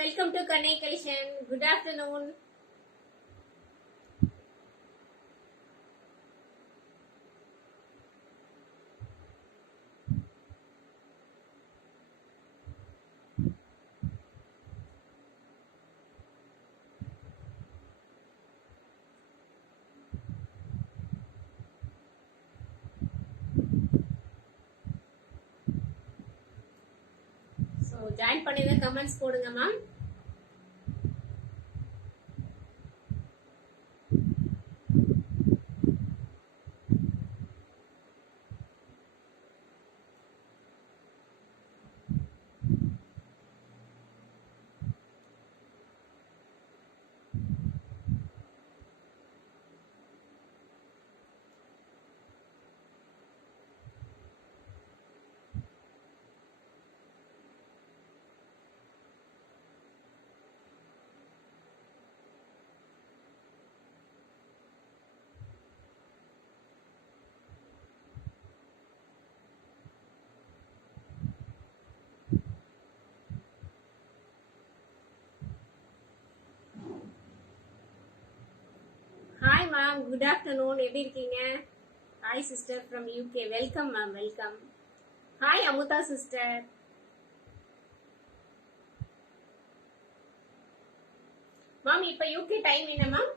welcome to Kanai Collection. Good afternoon. So join பண்ணுங்க, comments போடுங்க ma'am. Hi ma'am, good afternoon. எப்படி இருக்கீங்க? Hi sister from UK. Welcome ma'am, welcome. Hi Amutha sister. Ma'am, இப்ப UK time என்ன ma'am?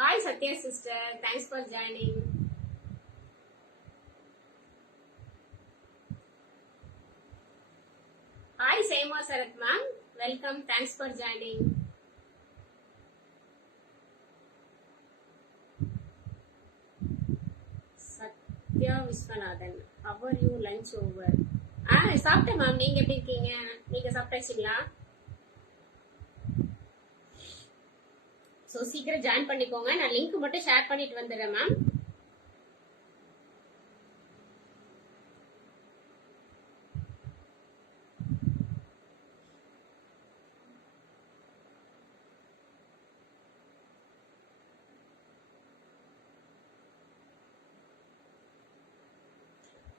Hi Satya sister, thanks for joining. Hi Seema Sarath ma'am, welcome, thanks for joining. Satya Viswanathan, how are you? Lunch over. சாப்பிட்டேன் ma'am, நீங்க எப்படி இருக்கீங்க? நீங்க சாப்பிட்டாச்சுங்களா? So சீக்கிரம் join பண்ணிக்கோங்க. நான் லிங்க் மட்டும் ஷேர் பண்ணிட்டு வந்துடுறேன் ma'am.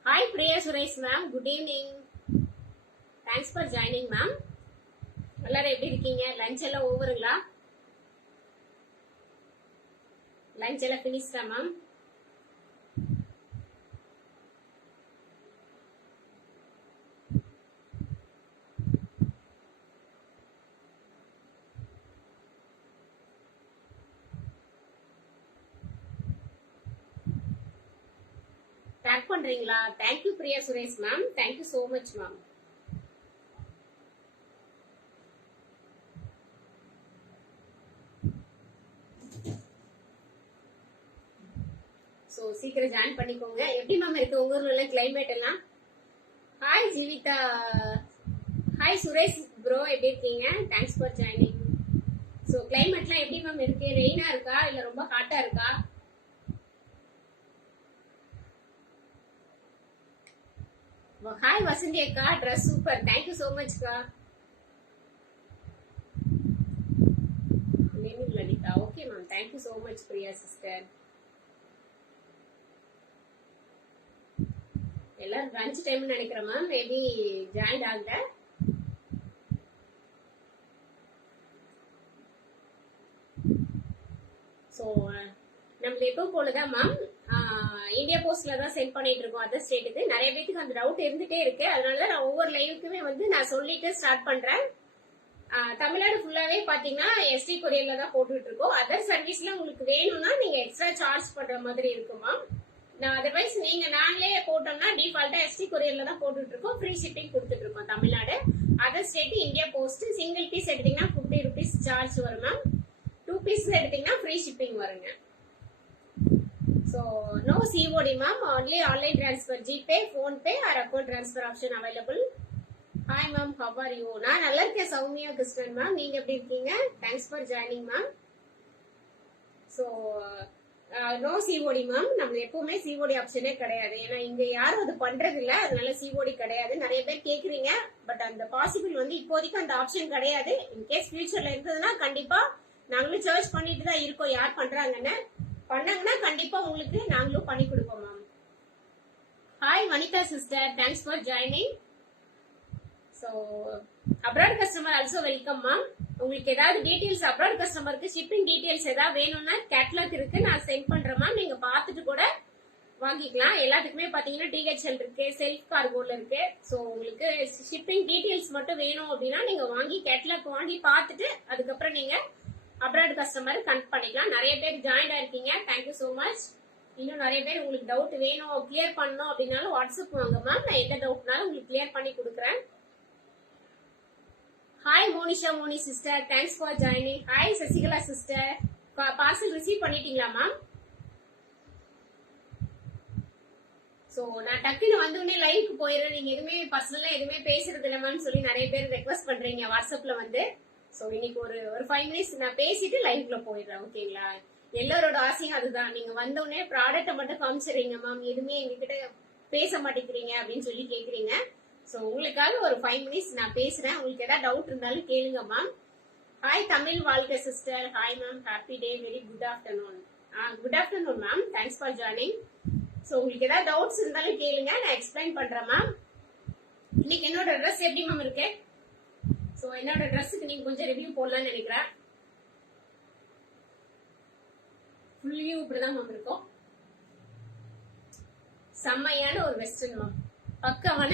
Hi Priya Suresh ma'am, good evening. Thanks for joining ma'am. எல்லாரும் எப்படி இருக்கீங்க? லஞ்ச் எல்லாம் ஓவருங்களா? லஞ்ச் எல்லாம் ஃபினிஷ்டா மேம்? டேக் பண்றீங்களா? Thank you Priya Suresh ma'am, thank you so much ma'am. So சீக்கிரம் ஜாயின் பண்ணிக்கோங்க. எப்படி மேம் இருக்கு உங்க ஊர்ல எல்லாம் கிளைமேட் எல்லாம்? Hi Jeevitha. Hi Suresh bro, எப்படி இருக்கீங்க? Thanks for joining. ஸோ கிளைமேட்லாம் எப்படி மேம் இருக்கு? ரெயினா இருக்கா இல்ல ரொம்ப ஹாட்டா இருக்கா? ஹாய் வசந்தி அக்கா, dress super, thank you so much அக்கா. Lalitha, okay ma'am, thank you so much Priya sister. எல்லாரும் லஞ்ச் டைம் நினைக்கிறேன் மேம், மேபி ஜாயின் ஆகல. ஸோ நம்மள எப்போ போலதான் மேம் இந்தியா போஸ்ட்ல தான் சென்ட் பண்ணிட்டு இருக்கோம் அதர் ஸ்டேட்டுக்கு. நிறைய பேருக்கு அந்த டவுட் இருந்துட்டே இருக்கு, அதனால நான் ஒவ்வொரு லைவுக்குமே வந்து நான் சொல்லிட்டு ஸ்டார்ட் பண்றேன். தமிழ்நாடு ஃபுல்லாவே பாத்தீங்கன்னா எஸ்டி கொரியர்ல தான் போட்டுட்டு இருக்கோம். அதர் சர்வீஸ்ல உங்களுக்கு வேணும்னா நீங்க எக்ஸ்ட்ரா சார்ஜ் பண்ற மாதிரி இருக்குமா. அதர்வைஸ் நீங்க நாங்களே போட்டோம்னா டிஃபால்ட்டா எஸ்டி கொரியர்ல தான் போட்டுட்டு இருக்கோம். ஃப்ரீ ஷிப்பிங் கொடுத்துட்டு இருக்கோம் Tamil Nadu. Other state India post. Single piece எடுத்தீங்கன்னா 50 rupees சார்ஜ் வரும் மேம். 2 pieces எடுத்தீங்கன்னா ஃப்ரீ ஷிப்பிங் வருங்க. So no COD ma'am, only online transfer, GPay, PhonePe R account transfer option available. Hi ma'am, how are you? நான் நல்லா இருக்கேன் Soumya Krishnan ma'am, நீங்க எப்படி இருக்கீங்க? Thanks for joining ma'am. So no COD ma'am. நம்ம எப்பவுமே சிஓடி ஆப்ஷனே கிடையாது. ஏன்னா இங்க யாரும் அது பண்றது இல்ல, அதனால சிஓடி கிடையாது. நிறைய பேர் கேக்குறீங்க, பட் அந்த பாசிபிள் வந்து இப்போதைக்கு அந்த ஆப்ஷன் கிடையாது. இன்கேஸ் ஃபியூச்சர்ல இருந்ததுன்னா கண்டிப்பா நாங்களும் சர்ச் பண்ணிட்டு தான் இருக்கோம் யார் பண்றாங்கன்னு. பண்ணாங்கன்னா கண்டிப்பா உங்களுக்கு நாங்களும் பண்ணி கொடுப்போம் ma'am. Hi Vanitha sister, thanks for joining. So abroad customer also welcome ma'am. உங்களுக்கு ஏதாவது டீடைல்ஸ் அப்ராட் கஸ்டமருக்கு ஷிப்பிங் டீடைல்ஸ் ஏதாவது வேணும்னா கேட்லாக் இருக்கு, நான் சென்ட் பண்றேன் மேம். நீங்க பார்த்துட்டு கூட வாங்கிக்கலாம். எல்லாத்துக்குமே பாத்தீங்கன்னா டிஹெச்எல் இருக்கு, செல்ஃப் கார்கோல இருக்கு. ஸோ உங்களுக்கு ஷிப்பிங் டீடைல்ஸ் மட்டும் வேணும் அப்படின்னா நீங்க வாங்கி கேட்லாக் வாங்கி பார்த்துட்டு அதுக்கப்புறம் நீங்க அப்ராட் கஸ்டமர் கனெக்ட் பண்ணிக்கலாம். நிறைய பேர் ஜாயின் ஆயிருக்கீங்க, தேங்க்யூ சோ மச். இன்னும் நிறைய பேர் உங்களுக்கு டவுட் வேணும் கிளியர் பண்ணணும் அப்படின்னாலும் வாட்ஸ்அப் வாங்க மேம். நான் எந்த டவுட்னாலும் உங்களுக்கு கிளியர் பண்ணி கொடுக்குறேன். Hi Monisha Moni sister, thanks for joining. Hi Sasikala sister, parcel receive பண்ணிட்டீங்களா மேம்? சோ நான் டக்குன்னு வந்தோடனே லைவ்க்கு போயிடுறேன். நீங்க எதுவுமே பர்சனலா எதுவுமே பேசுறது இல்லை மேம் சொல்லி நிறைய பேர் ரெக்வஸ்ட் பண்றீங்க வாட்ஸ்அப்ல வந்து. சோ இன்னைக்கு ஒரு 5 மினிட்ஸ் நான் பேசிட்டு லைவ்ல போயிடுறேன், ஓகேங்களா? எல்லாரோட ஆசையும் அதுதான். நீங்க வந்தோடனே ப்ராடக்ட்டை மட்டும் காமிச்சிடுறீங்க மேம், எதுவுமே எங்ககிட்ட பேச மாட்டேங்கிறீங்க அப்படின்னு சொல்லி கேக்குறீங்க. சோ உங்களுக்காக ஒரு 5 மினிட்ஸ் நான் பேசுறேன். உங்களுக்கு ஏதாவது டவுட் இருந்தாலும் கேளுங்க மேம். ஹாய் தமிழ் வாழ்க்கை sister, hi ma'am, happy day, very good afternoon. Good afternoon ma'am, thanks for joining. So உங்களுக்கு ஏதாவது டவுட்ஸ் இருந்தாலும் கேளுங்க, நான் எக்ஸ்பிளைன் பண்றேன் மேம். இன்னைக்கு என்னோட ட்ரெஸ் எப்படி மேம் இருக்கு? சோ என்னோட ட்ரெஸ்ஸுக்கு நீங்க கொஞ்சம் ரிவ்யூ போடலாம்னு நினைக்கிறேன். ஃபுல் வியூ இப்படிதான் மேம் இருக்கும். செம்மையான ஒரு வெஸ்டர்ன் மேம், பக்காவான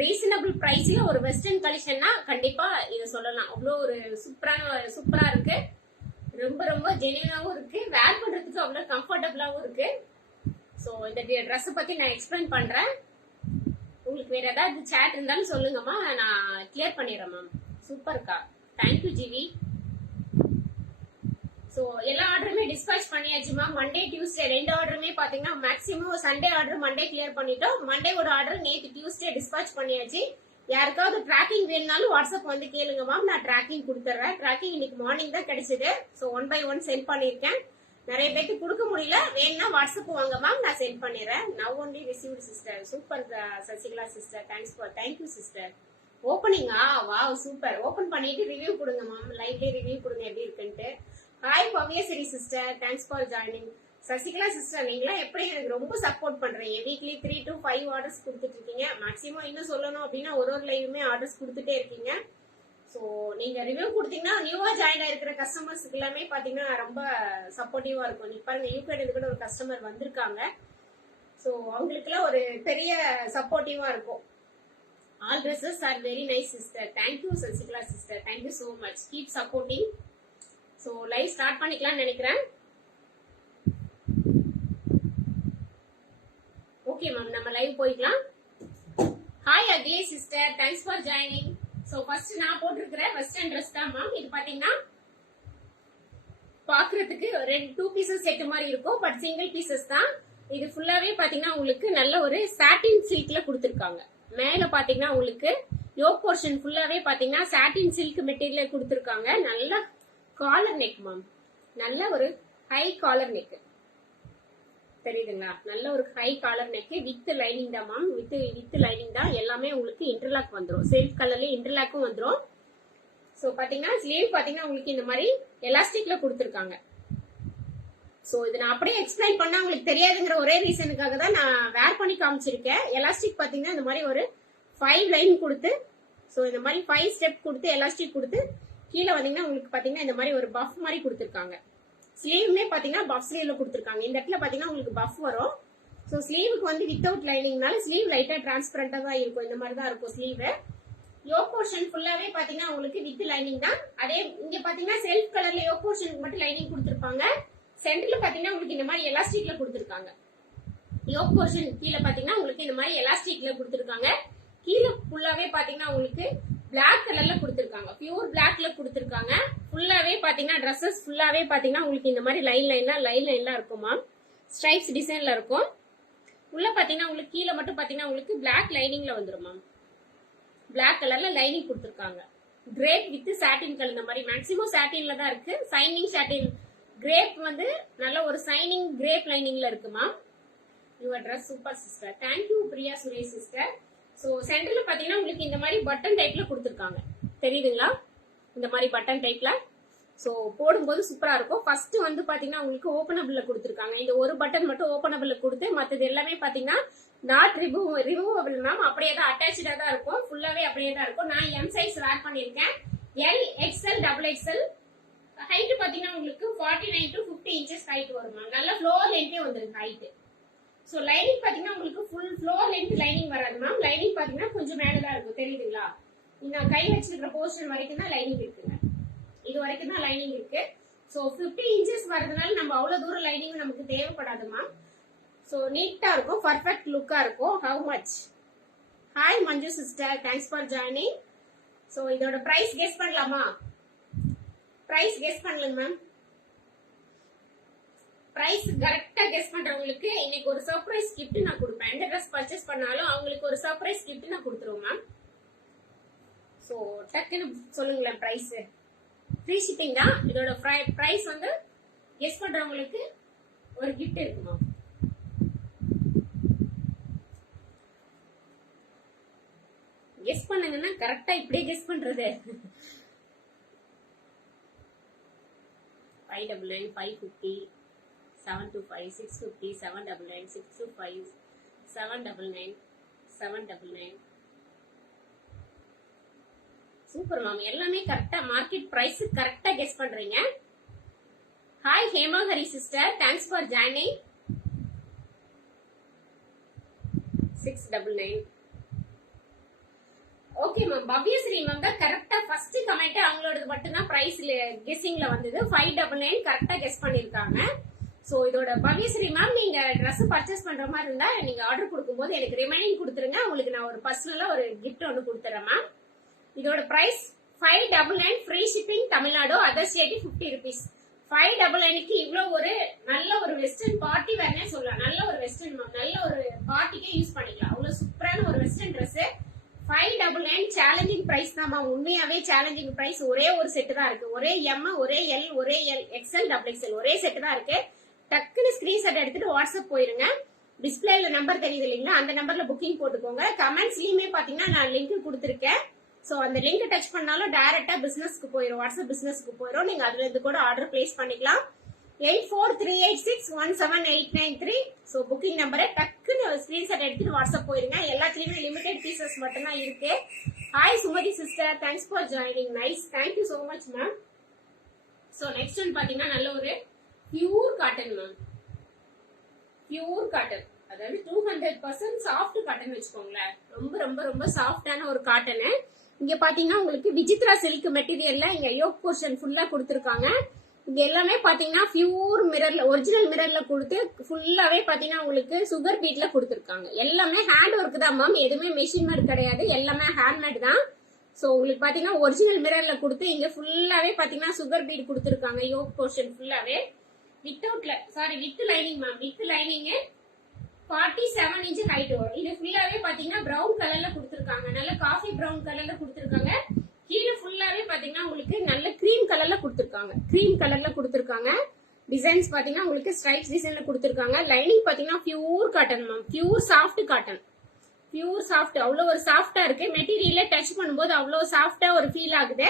ரீசனபிள் பிரைஸ்ல ஒரு வெஸ்டர்ன் கலெக்ஷன்னா கண்டிப்பா இதை சொல்லலாம். அவ்வளோ ஒரு சூப்பரா இருக்கு. ரொம்ப ரொம்ப ஜெனியூனாவும் இருக்கு, வேர் பண்றதுக்கு அவ்வளவு கம்ஃபர்டபுளாவும் இருக்கு. சோ இந்த ட்ரெஸ் பத்தி நான் எக்ஸ்பிளைன் பண்றேன். உங்களுக்கு வேற ஏதாவது சேட் இருந்தாலும் சொல்லுங்கம்மா, நான் கிளியர் பண்ணிடுறேன் மேம். சூப்பர்க்கா, தேங்க்யூ ஜிவி. சோ எல்லா ஆர்டருமே டிஸ்பேச் பண்ணியாச்சு மேம். மண்டே டியூஸ்டே 2 ஆர்டருமே பாத்தீங்கன்னா maximum Sunday order Monday clear பண்ணிட்டோம். மண்டேவோட ஆர்டர் நேற்று டியூஸ்டே டிஸ்பேச் பண்ணியாச்சு. யாருக்காவது ட்ராக்கிங் வேணும்னாலும் வாட்ஸ்அப் வந்து கேளுங்க மேம், நான் ட்ராக்கிங் கொடுத்துறேன். ட்ராக்கிங் இன்னைக்கு மார்னிங் தான் கிடைச்சது. சோ 1 by 1 சென்ட் பண்ணிருக்கேன். நிறைய பேருக்கு கொடுக்க முடியல, வேணும்னா வாட்ஸ்அப் வாங்க மேம், நான் சென்ட் பண்ணிடுறேன். Now only received sister. Super Sasikala sister, thanks for, thank you sister. ஓப்பனிங்கா? Wow super. ஓபன் பண்ணிட்டு ரிவ்யூ கொடுங்க மேம், லைவ்லயே ரிவ்யூ கொடுங்க எப்படி இருக்குன்ட்டு. Hi Bhavyasri sister, thanks for joining. Sasikala sister, நீங்களா எப்படி எனக்கு ரொம்ப சப்போர்ட் பண்றீங்க. வீக்லி 3 to 5 ஆர்டர்ஸ் கொடுத்துட்டு இருக்கீங்க. மேக்ஸிமம் இன்னும் சொல்லணும் அப்படின்னா ஒரு லைவுமே ஆர்டர்ஸ் கொடுத்துட்டே இருக்கீங்க. சோ நீங்க ரிவ்யூ கொடுத்தீங்கன்னா நியூவா ஜாயின் ஆயிருக்கிற கஸ்டமர்ஸ்க்கு எல்லாமே பாத்தீங்கன்னா ரொம்ப சப்போர்ட்டிவா இருக்கும். நீ பாருங்க, யூகேல கூட ஒரு கஸ்டமர் வந்திருக்காங்க. சோ அவங்களுக்கு எல்லாம் ஒரு பெரிய சப்போர்ட்டிவா இருக்கும். All dresses are very nice sister. Thank you Sasikala sister, thank you so much. Keep supporting. So live start பண்ணிக்கலாம்னு நினைக்கிறேன். ஓகே மேம், நம்ம லைவ் போய்க்கலாம். ஹாய் அகே sister, thanks for joining. So first நான் போட்டிருக்கிற வெஸ்டர்ன் ட்ரெஸ் தான் மேம். இது பாத்தீங்கன்னா பாக்குறதுக்கு 2 பீசஸ் செட் மாதிரி இருக்கும், பட் சிங்கிள் பீசஸ் தான். இது ஃபுல்லாவே பாத்தீங்கன்னா உங்களுக்கு நல்ல ஒரு சாட்டின் சில்க்ல கொடுத்திருக்காங்க. மேல பாத்தீங்கன்னா உங்களுக்கு யோக் போர்ஷன் ஃபுல்லாவே பாத்தீங்கன்னா சாட்டின் சில்க் மெட்டீரியல் கொடுத்திருக்காங்க. நல்ல காலர் நெக் மேம், நல்ல ஒரு ஹை காலர் நெக் தெரியுதுங்களா? நல்ல ஒரு high collar neck with lining தான் மேம். வித் லைனிங் தான். எல்லாமே உங்களுக்கு இன்டர்லாக் வந்துடும், செல்ஃப் கலர்ல இன்டர்லாக்கும் வந்துடும். சோ பாத்தீங்கன்னா ஸ்லீவ் பாத்தீங்கன்னா உங்களுக்கு இந்த மாதிரி எலாஸ்டிக்ல கொடுத்திருக்காங்க. சோ இது நான் அப்படியே எக்ஸ்பிளைன் பண்ணா உங்களுக்கு தெரியாதுங்கிற ஒரே ரீசனுக்காக தான் நான் வேர் பண்ணி காமிச்சிருக்கேன். எலாஸ்டிக் பாத்தீங்கன்னா இந்த மாதிரி ஒரு 5 லைன் கொடுத்து, சோ இந்த மாதிரி 5 ஸ்டெப் கொடுத்து எலாஸ்டிக் கொடுத்து கீழே வந்தீங்கன்னா உங்களுக்கு பாத்தீங்கன்னா இந்த மாதிரி ஒரு பஃப் மாதிரி கொடுத்திருக்காங்க. ஸ்லீவ்மே பாத்தீங்கன்னா பஃப் ஸ்லீவ்ல கொடுத்திருக்காங்க. இந்த இடத்துல பாத்தீங்கன்னா உங்களுக்கு பஃப் வரும். சோ ஸ்லீவுக்கு வந்து வித்தவுட் லைனிங்னால ஸ்லீவ் லைட்டா டிரான்ஸ்பரண்டா தான் இருக்கும். இந்த மாதிரி தான் இருக்கும் ஸ்லீவ். யோக் போர்ஷன் ஃபுல்லாவே பாத்தீங்கன்னா உங்களுக்கு வித் லைனிங் தான். அதே இங்க பாத்தீங்கன்னா செல்ஃப் கலர்ல யோக் போர்ஷனுக்கு மட்டும் லைனிங் கொடுத்திருப்பாங்க. சென்டர்ல பாத்தீங்கன்னா உங்களுக்கு இந்த மாதிரி எலாஸ்டிக்ல கொடுத்திருக்காங்க. யோக் போர்ஷன் கீழே பாத்தீங்கன்னா உங்களுக்கு இந்த மாதிரி எலாஸ்டிக்ல கொடுத்திருக்காங்க. கீழே ஃபுல்லாவே பாத்தீங்கன்னா உங்களுக்கு பிளாக் கலர்ல கொடுத்திருக்காங்க, பியூர் பிளாக்ல கொடுத்திருக்காங்க. ஃபுல்லாவே பாத்தீங்கன்னா ட்ரெஸ்ஸஸ் ஃபுல்லாவே பாத்தீங்கன்னா உங்களுக்கு இந்த மாதிரி லைன் லைன்ல இருக்குமா, ஸ்ட்ரைப்ஸ் டிசைன்ல இருக்கும். உள்ள பாத்தீங்கன்னா உங்களுக்கு கீழே மட்டும் பாத்தீங்கன்னா உங்களுக்கு பிளாக் லைனிங்ல வந்துரும் மேம். பிளாக் கலர்ல லைனிங் கொடுத்திருக்காங்க. Crepe with satin colour. இந்த மாதிரி மேக்ஸிமம் சாட்டின்ல தான் இருக்கு. சைனிங் சாட்டின் கிரேப் வந்து நல்ல ஒரு சைனிங் கிரேப் லைனிங்ல இருக்குமா. Your dress super sister. Thank you Priya Suresh sister. So சென்டர்ல பாத்தீங்கன்னா உங்களுக்கு இந்த மாதிரி பட்டன் டைப்ல கொடுத்துருக்காங்க, தெரியுதுங்களா? இந்த மாதிரி பட்டன் டைப்ல. ஸோ போடும்போது சூப்பரா இருக்கும். ஃபர்ஸ்ட் வந்து பாத்தீங்கன்னா உங்களுக்கு ஓபனபிள்ல கொடுத்துருக்காங்க. இந்த ஒரு பட்டன் மட்டும் ஓபனபிள்ல கொடுத்து மற்றது எல்லாமே பாத்தீங்கன்னா நாட் ரிமூவபிள் மேம். அப்படியே தான் அட்டாச்சா தான் இருக்கும், ஃபுல்லாவே அப்படியே தான் இருக்கும். நான் எம் சைஸ் வேர் பண்ணிருக்கேன். L XL double XL. Height பாத்தீங்கன்னா உங்களுக்கு 49 to 50 இன்ச்சஸ் ஹைட் வரும் மேம். நல்ல ஃப்ளோர் லென்த்தே வந்துருக்கு ஹைட். ஸோ லைனிங் பாத்தீங்கன்னா உங்களுக்கு ஃபுல் ஃப்ளோர் லென்த் லைனிங் வராது மேம். லைனிங் பாத்தீங்கன்னா கொஞ்சம் மேலதான் இருக்கும், தெரியுதுங்களா? இந்த கை வச்சிருக்கிற போர்ஷன் வரைக்கும் தான் லைனிங் இருக்குங்க. இது வரைக்கும் தான் லைனிங் இருக்கு. ஸோ 50 இன்ச்சஸ் வரதுனால நம்ம அவ்வளவு தூரம் லைனிங் நமக்கு தேவைப்படாது மேம். ஸோ நீட்டா இருக்கும், பர்ஃபெக்ட் லுக்கா இருக்கும். How much? Hi Manju sister, thanks for joining. So இதோட பிரைஸ் கெஸ் பண்ணலாமா? பிரைஸ் கெஸ் பண்ணலங்க மேம். பிரைஸ் கரெக்டா கெஸ் பண்றவங்களுக்கு இன்னைக்கு ஒரு சர்ப்ரைஸ் கிஃப்ட் நான் கொடுப்பேன். எந்த ட்ரெஸ் பர்ச்சேஸ் பண்ணாலும் அவங்களுக்கு ஒரு சர்ப்ரைஸ் கிஃப்ட் நான் கொடுத்துருவேன் மேம். ஸோ டக்குன்னு சொல்லுங்களேன் பிரைஸ். ஃப்ரீ ஷிப்பிங் தான். இதோட பிரைஸ் வந்து கெஸ் பண்றவங்களுக்கு ஒரு கிஃப்ட் இருக்கு மேம். கெஸ் பண்ணுங்கன்னா கரெக்டா இப்படியே கெஸ் பண்றது. 599 550 725 650 799 625 799 799. சூப்பர் மேம், எல்லாமே கரெக்டா மார்க்கெட் பிரைஸ் கரெக்டா கெஸ் பண்றீங்க. Hi Hema Hari sister, thanks for joining. 699. Okay ma'am. Bhavyasri ma'am தான் கரெக்டா ஃபர்ஸ்ட் கமெண்ட், அவங்களோட மட்டும் தான் பிரைஸ் கெஸ்ஸிங்ல வந்தது. 599 கரெக்டா கெஸ் பண்ணிருக்காங்க. சோ இதோட பவ்யஸ்ரீ மேம், நீங்க ட்ரெஸ் பர்ச்சேஸ் பண்ற மாதிரி இருந்தா நீங்க ஆர்டர் கொடுக்கும்போது எனக்கு ரிமைனிங் கொடுத்துருங்க. உங்களுக்கு நான் ஒரு பர்சனலா ஒரு கிஃப்ட் ஒன்று கொடுத்துறேன் மேம். இதோட price 599 free shipping Tamil Nadu, other state 50 rupees. 599க்கு இவ்வளவு ஒரு நல்ல ஒரு வெஸ்டர்ன் பார்ட்டி வேர்னே சொல்லலாம். நல்ல ஒரு வெஸ்டர்ன் மேம், நல்ல ஒரு பார்ட்டிக்கே யூஸ் பண்ணிக்கலாம். அவ்வளவு சூப்பரான ஒரு வெஸ்டர்ன் ட்ரெஸ். 599 சேலஞ்சிங் பிரைஸ் தான் மேம். உண்மையாவே சேலஞ்சிங் பிரைஸ். ஒரே ஒரு செட் தான் இருக்கு. ஒரே எம், ஒரே எல், ஒரே எல், எக்ஸ்எல், டபுள் எக்ஸ்எல் ஒரே செட் தான் இருக்கு. டக்குன்னு ஸ்கிரீன்ஷாட் எடுத்துட்டு வாட்ஸ்அப் போயிருங்க. டிஸ்பிளேல நம்பர் தெரியுது இல்லைங்களா, அந்த நம்பர்ல புக்கிங் போட்டுக்கோங்க. கமெண்ட்ஸ்லயுமே பாத்தீங்கன்னா நான் லிங்க் கொடுத்துருக்கேன். சோ அந்த லிங்க் டச் பண்ணாலும் டைரக்டா பிசினஸ்க்கு போயிடும், வாட்ஸ்அப் பிசினஸ்க்கு போயிடும். நீங்க அதுல இருந்து கூட ஆர்டர் பிளேஸ் பண்ணிக்கலாம். 8438617893. சோ புக்கிங் நம்பரை டக்குன்னு ஸ்கிரீன்ஷாட் எடுத்துட்டு வாட்ஸ்அப் போயிருங்க. எல்லாத்துலயுமே லிமிடெட் பீசஸ் மட்டும் தான் இருக்கு. Hi Sumathi sister, thanks for joining. Nice, thank you so much ma'am. So next one பாத்தீங்கன்னா நல்ல ஒரு pure cotton ma'am. Pure cotton, அதாவது 200% சாஃப்ட் காட்டன் வச்சுக்கோங்களேன். ரொம்ப ரொம்ப ரொம்ப சாஃப்டான ஒரு காட்டனு. இங்க பாத்தீங்கன்னா உங்களுக்கு விசித்ரா சில்க் மெட்டீரியல்ல இங்க யோக் போர்ஷன் ஃபுல்லா கொடுத்துருக்காங்க. இங்க எல்லாமே பாத்தீங்கன்னா பியூர் மிரர்ல, ஒரிஜினல் மிரர்ல கொடுத்து ஃபுல்லாவே பாத்தீங்கன்னா உங்களுக்கு சுகர் பீட்ல கொடுத்துருக்காங்க. எல்லாமே ஹேண்ட் ஒர்க் தான் மேம், எதுவுமே மெஷின் மேட் கிடையாது, எல்லாமே ஹேண்ட்மேட் தான். சோ உங்களுக்கு பாத்தீங்கன்னா ஒரிஜினல் மிரர்ல கொடுத்து இங்க ஃபுல்லாவே பாத்தீங்கன்னா சுகர் பீட் கொடுத்துருக்காங்க. யோக் போர்ஷன் ஃபுல்லாவே வித்தவுட்ல, sorry with lining ma'am, with lining 47 inch height வரும். இது ஃபுல்லாவே பாத்தீங்கன்னா பிரவுன் கலர்ல கொடுத்துருக்காங்க. நல்ல காஃபி பிரவுன் கலர்ல கொடுத்துருக்காங்க. கீழே ஃபுல்லாவே பாத்தீங்கன்னா உங்களுக்கு நல்ல கிரீம் கலர்ல கொடுத்துருக்காங்க. கிரீம் கலர்ல கொடுத்துருக்காங்க. டிசைன்ஸ் பாத்தீங்கன்னா உங்களுக்கு ஸ்ட்ரைப்ஸ் டிசைன்ல கொடுத்துருக்காங்க. லைனிங் பாத்தீங்கன்னா pure cotton ma'am, pure soft cotton. Pure soft, அவ்வளவு ஒரு சாஃப்டா இருக்கு. மெட்டீரியல்ல டச் பண்ணும்போது அவ்வளவு சாஃப்டா ஒரு ஃபீல் ஆகுது.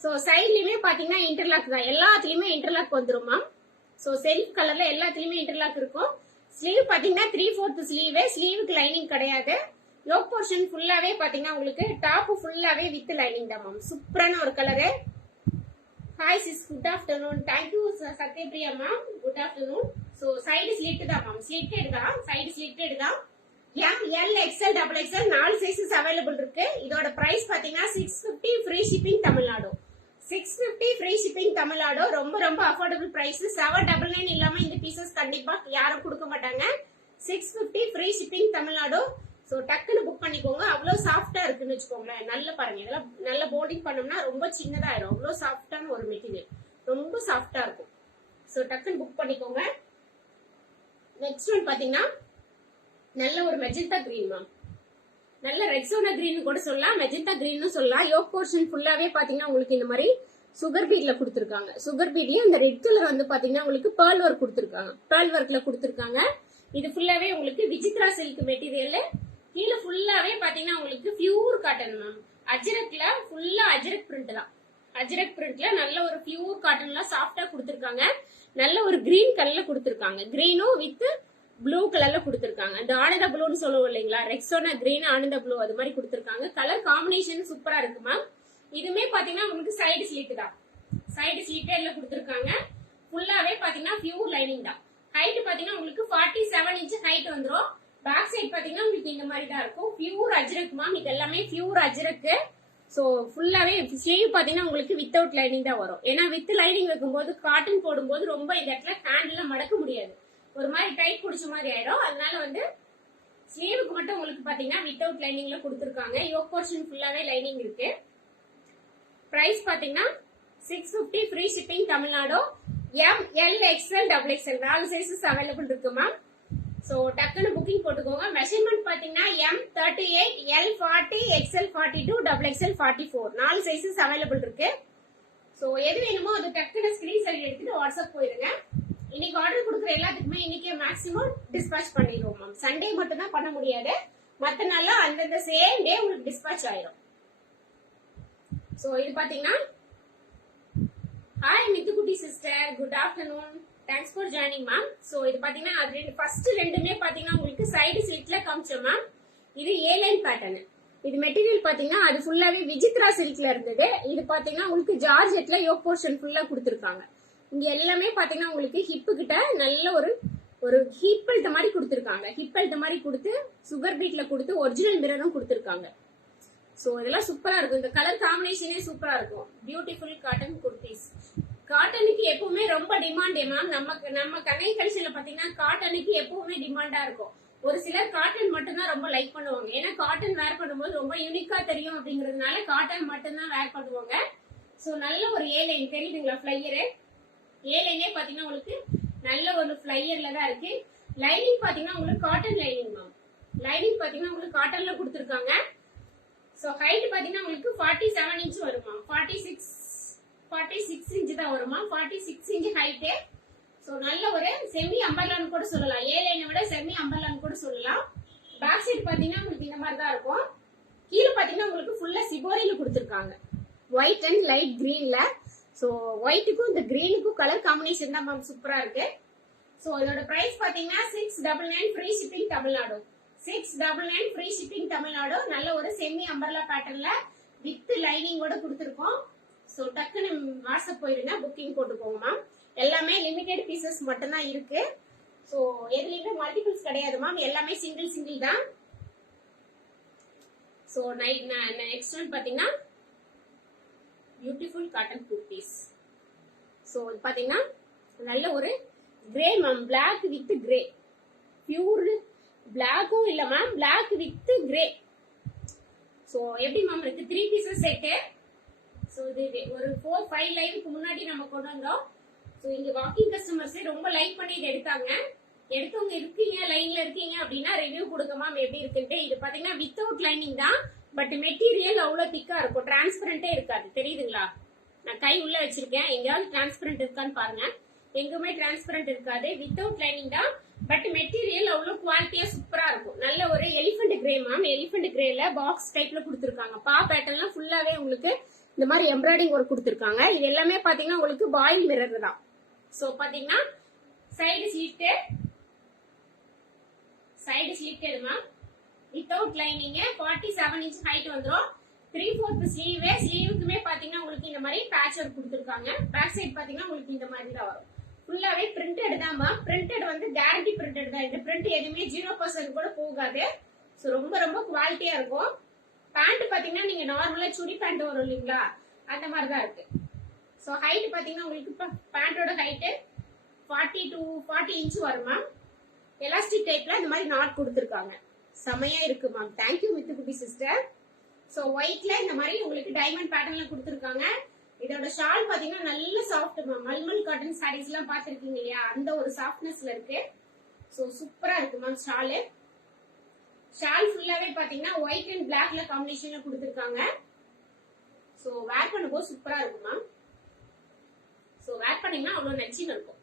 சோ சைட்லயுமே பாத்தீங்கன்னா இன்டர்லாக் தான், எல்லாத்துலயுமே இன்டர்லாக் வந்துரும் மேம். சோ செல்ஃப் கலர்ல எல்லாத்துலயுமே இன்டர்லாக் இருக்கும். ஸ்லீவ் பாத்தீங்கன்னா 3/4 ஸ்லீவ், ஸ்லீவுக்கு லைனிங் கிடையாது. யோக் போர்ஷன் ஃபுல்லாவே பாத்தீங்கன்னா உங்களுக்கு டாப் ஃபுல்லாவே வித் லைனிங் தான் மேம். சூப்பரான ஒரு colour. Hi sis, good afternoon. Thank you Sathyapriya ma'am, good afternoon. So side slit தான் மேம், ஸ்லிட்டட் தான், சைடு ஸ்லிட்டட் தான். M, L, XL, double XL 4 sizes available இருக்கு. இதோட பிரைஸ் பாத்தீங்கன்னா 650 free shipping Tamil Nadu. 650 free shipping Tamil Nadu. ரொம்ப ரொம்ப அஃபோர்டபிள் பிரைஸ். 799 இல்லாம இந்த பீசஸ் கண்டிப்பா யாரும் கொடுக்க மாட்டாங்க. 650 ஃப்ரீ ஷிப்பிங் தமிழ்நாடு. சோ டக்குன்னு புக் பண்ணிக்கோங்க. அவ்வளவு சாஃப்டா இருக்குன்னு வச்சுக்கோங்களேன். நல்ல பாருங்க, இதெல்லாம் நல்ல போர்டிங் பண்ணோம்னா ரொம்ப சின்னதாயிரும். அவ்வளவு சாஃப்டான ஒரு மெட்டீரியல், ரொம்ப சாஃப்டா இருக்கும். சோ டக்குன்னு புக் பண்ணிக்கோங்க. நெக்ஸ்ட் ஒன் பாத்தீங்கன்னா நல்ல ஒரு மெஜந்தா கிரீன் மேம். நல்ல ரெக்ஸோனா கிரீன் கூட சொல்லலாம், மெஜந்தா கிரீன் சொல்லலாம். யோக் போர்ஷன் ஃபுல்லாவே பாத்தீங்கன்னா உங்களுக்கு இந்த மாதிரி சுகர் பீட்ல கொடுத்துருக்காங்க. சுகர் பீட்லயே இந்த ரெட் கலர் வந்து பாத்தீங்கன்னா உங்களுக்கு பேர்ல் ஒர்க் கொடுத்துருக்காங்க. பேர்ல் ஒர்க்ல கொடுத்துருக்காங்க. இது ஃபுல்லாவே உங்களுக்கு விசித்ரா சில்க் மெட்டீரியல். கீழே ஃபுல்லாவே பாத்தீங்கன்னா உங்களுக்கு பியூர் காட்டன் மேம். அஜ்ரக்ல ஃபுல்லா அஜ்ரக் பிரிண்ட் தான். அஜ்ரக் பிரிண்ட்ல நல்ல ஒரு பியூர் காட்டன்ல சாஃப்டா கொடுத்துருக்காங்க. நல்ல ஒரு கிரீன் கலர்ல கொடுத்துருக்காங்க. கிரீனும் வித் ப்ளூ கலர்ல கொடுத்துருக்காங்க. இந்த ஆனந்த ப்ளூன்னு சொல்லுவோம் இல்லைங்களா, ரெக்ஸோனா கிரீன் ஆனந்த ப்ளூ அது மாதிரி கொடுத்துருக்காங்க. கலர் காம்பினேஷன் சூப்பரா இருக்கு மேம். இதுமே பாத்தீங்கன்னா உங்களுக்கு சைடு ஸ்லிட் தான். சைடு ஸ்லிட்டேல கொடுத்துருக்காங்க. ஃபுல்லாவே பாத்தீங்கன்னா பியூர் லைனிங் தான். ஹைட் பாத்தீங்கன்னா உங்களுக்கு 47 இன்ச் ஹைட் வந்துரும். பேக் சைடு பாத்தீங்கன்னா உங்களுக்கு இந்த மாதிரி தான் இருக்கும். Pure Ajrakh ma'am. இது எல்லாமே பியூர் அஜ்ரக். சோ ஃபுல்லாவே ஸ்லீவ் பாத்தீங்கன்னா உங்களுக்கு வித்தவுட் லைனிங் தான் வரும். ஏன்னா வித் லைனிங் வைக்கும்போது காட்டன் போடும்போது ரொம்ப இந்த இடத்துல ஹேண்ட்ல மடக்க முடியாது, ஒரு மாதிரி டைட் பிடிச்ச மாதிரி ஆயிடும். அதனால வந்து ஸ்லீவுக்கு மட்டும் உங்களுக்கு பாத்தீங்கன்னா வித்தவுட் லைனிங்ல கொடுத்துருக்காங்க. யோக் போர்ஷன் ஃபுல்லாவே லைனிங் இருக்கு. பிரைஸ் பாத்தீங்கன்னா 650 free shipping Tamil Nadu. M, L, XL, XXL 4 sizes available இருக்கு மேம். சோ டக்குன்னு புக்கிங் போட்டுக்கோங்க. மெஷர்மெண்ட் பாத்தீங்கன்னா M 38, L 40, XL 42, XXL 44 4 sizes available இருக்கு. சோ எது வேணுமோ அது டக்குன்னு ஸ்கிரீன்ஷாட் எடுத்துட்டு வாட்ஸ்அப் போயிருங்க. இன்னைக்கு ஆர்டர் கொடுக்குற எல்லாத்துக்குமே இன்னைக்கு மேக்ஸிமம் டிஸ்பாச் பண்ணிடுவோம் மேம். சண்டே மட்டும் தான் பண்ண முடியாது, மத்த நாள்ல அந்தந்த சேம் டே உங்களுக்கு டிஸ்பாச் ஆயிரும். சோ இது பாத்தீங்கன்னா hi Mithukutty sister, good afternoon, thanks for joining ma'am. So இது பாத்தீங்கன்னா அது ஃபர்ஸ்ட் ரெண்டுமே பாத்தீங்கன்னா உங்களுக்கு சைடு ஸ்லிட்ல காமிச்சோம் மேம். இது ஏ லைன் பேட்டர்ன். இது மெட்டீரியல் பாத்தீங்கன்னா அது ஃபுல்லாவே விசித்ரா சில்க்ல இருந்தது. இது பாத்தீங்கன்னா உங்களுக்கு ஜார்ஜெட்ல யோக் போர்ஷன் ஃபுல்லா கொடுத்துருக்காங்க. இங்க எல்லாமே பாத்தீங்கன்னா உங்களுக்கு ஹிப்பு கிட்ட நல்ல ஒரு ஹிப் பெல்ட் மாதிரி கொடுத்துருக்காங்க. ஹிப் பெல்ட் மாதிரி கொடுத்து சுகர் பீட்ல கொடுத்து ஒரிஜினல் மிரரும் கொடுத்துருக்காங்க. சோ இதெல்லாம் சூப்பரா இருக்கும். இந்த கலர் காம்பினேஷனே சூப்பரா இருக்கும். Beautiful cotton kurtis. காட்டனுக்கு எப்பவுமே ரொம்ப டிமாண்ட் மேம். நம்ம கண்ணை கலெக்ஷன்ல பாத்தீங்கன்னா காட்டனுக்கு எப்பவுமே டிமாண்டா இருக்கும். ஒரு சிலர் காட்டன் மட்டும் தான் ரொம்ப லைக் பண்ணுவாங்க. ஏன்னா காட்டன் வேர் பண்ணும்போது ரொம்ப யூனிக்கா தெரியும் அப்படிங்கறதுனால காட்டன் மட்டும் தான் வேர் பண்ணுவாங்க. சோ நல்ல ஒரு ஏ லைன் தெரியுதுங்களா, ஃபிளையரு ஏ லைனே பாத்தீங்கன்னா உங்களுக்கு நல்ல ஒரு ஃபிளையர்ல தான் இருக்கு. லைனிங் பாத்தீங்கன்னா உங்களுக்கு காட்டன் லைனிங் மேம். லைனிங் பாத்தீங்கன்னா உங்களுக்கு காட்டன்ல கொடுத்துருக்காங்க. சோ ஹைட் பாத்தீங்கன்னா உங்களுக்கு 47 இன்ச் வருமா, 46 இன்ச் தான் வருமா, 46 இன்ச் ஹைட். சோ நல்ல ஒரு செமி அம்பர்லான்னு கூட சொல்லலாம். ஏ லைனை விட செமி அம்பர்லான்னு கூட சொல்லலாம். பேக் சைடு பாத்தீங்கன்னா உங்களுக்கு இந்த மாதிரி தான் இருக்கும். கீழே பாத்தீங்கன்னா உங்களுக்கு ஃபுல்லா சிபோரியில கொடுத்துருக்காங்க. ஒயிட் அண்ட் லைட் கிரீன்ல. சோ ஒயிட்டுக்கும் இந்த கிரீனுக்கும் கலர் காம்பினேஷன் தான் மேம் சூப்பரா இருக்கு. சோ இதோட பிரைஸ் பாத்தீங்கன்னா 699 free shipping Tamil Nadu. 699 free shipping Tamil Nadu. நல்ல ஒரு செமி அம்பர்லா பேட்டர்ன்ல வித் லைனிங்கோட கொடுத்துருக்கோம். சோ டக்குன்னு வாட்ஸ்அப் போயிருங்க, புக்கிங் போட்டுக்கோங்க மேம். எல்லாமே லிமிடெட் பீசஸ் மட்டும் தான் இருக்கு. சோ எதுலயுமே மல்டிபிள்ஸ் கிடையாது மேம். எல்லாமே சிங்கிள் தான். சோ நெக்ஸ்ட் ஒன் பாத்தீங்கன்னா பியூட்டிஃபுல் காட்டன் குர்த்திஸ். சோ பாத்தீங்கன்னா நல்ல ஒரு grey ma'am. Black with grey. Pure பிளாக்கும் இல்ல ma'am, black with grey. So எப்படி மேம் இருக்கு, 3 பீசஸ் செட். சோ இது ஒரு 4-5 லைவுக்கு முன்னாடி நம்ம கொண்டு வந்தோம். சோ இங்க வாக்கிங் கஸ்டமர்ஸ் ரொம்ப லைக் பண்ணி இது எடுத்தாங்க. எடுத்தவங்க இருக்கீங்க, லைன்ல இருக்கீங்க அப்படின்னா ரிவ்யூ கொடுங்க மேம் எப்படி இருக்குன்ட்டு. இது பாத்தீங்கன்னா வித்தவுட் லைனிங் தான், பட் மெட்டீரியல் அவ்வளவு திக்கா இருக்கும். டிரான்ஸ்பரண்டே இருக்காது, தெரியுதுங்களா? நான் கை உள்ள வச்சிருக்கேன், எங்கேயாவது டிரான்ஸ்பரண்ட் இருக்கான்னு பாருங்க. எங்குமே டிரான்ஸ்பரண்ட் இருக்காது, வித்தவுட் லைனிங் தான். பட் மெட்டீரியல் அவ்வளவு குவாலிட்டியா சூப்பரா இருக்கும். நல்ல ஒரு எலிஃபென்ட் கிரே மேம். எலிஃபென்ட் கிரேல பாக்ஸ் டைப்ல கொடுத்துருக்காங்க. பா பேட்டர்ன்லாம் ஃபுல்லாவே உங்களுக்கு இந்த மாதிரி எம்ப்ராய்டிங் ஒர்க் கொடுத்துருக்காங்க. இது எல்லாமே பாத்தீங்கன்னா உங்களுக்கு பாயில் மிரர் தான். சோ பாத்தீங்கன்னா side slit ma'am without lining. 47 inch height வந்துடும். 3/4 ஸ்லீவ். ஸ்லீவுக்குமே பாத்தீங்கன்னா உங்களுக்கு இந்த மாதிரி பேட்ச் ஒர்க் கொடுத்துருக்காங்க. பேக் சைடு பாத்தீங்கன்னா உங்களுக்கு இந்த மாதிரி தான் வரும். ஃபுல்லாவே பிரிண்டட் தான் மேம். பிரிண்டட் வந்து கேரண்டி பிரிண்டட் தான். இந்த பிரிண்ட் எதுவுமே 0% கூட போகாது. சோ ரொம்ப ரொம்ப குவாலிட்டியா இருக்கும். பேண்ட் பாத்தீங்கன்னா நீங்க நார்மலா சுடி பேண்ட் வரும் இல்லைங்களா, அந்த மாதிரி தான் இருக்கு. சோ ஹைட் பாத்தீங்கன்னா உங்களுக்கு பேண்டோட ஹைட் 40 இன்ச் வரும் மேம். எலாஸ்டிக் டைப்ல இந்த மாதிரி நாட் கொடுத்துருக்காங்க. செமையா இருக்கு ma'am. Thank you Mithukutty sister. So ஒயிட்ல இந்த மாதிரி உங்களுக்கு டைமண்ட் பேட்டர்ன்ல கொடுத்துருக்காங்க. இதோட ஷால் பாத்தீங்கன்னா நல்ல soft ma'am. Mulmul cotton saris எல்லாம் பாத்திருக்கீங்க இல்லையா, அந்த ஒரு சாஃப்ட்னஸ்ல இருக்கு. சோ சூப்பரா இருக்கு மேம். ஷால் ஃபுல்லாவே பாத்தீங்கன்னா ஒயிட் அண்ட் பிளாக்ல காம்பினேஷன்ல கொடுத்துருக்காங்க. சோ வேர் பண்ணும்போது சூப்பரா இருக்கு மேம். ஸோ வேர் பண்ணீங்கன்னா அவ்வளோ நச்சுன்னு இருக்கும்.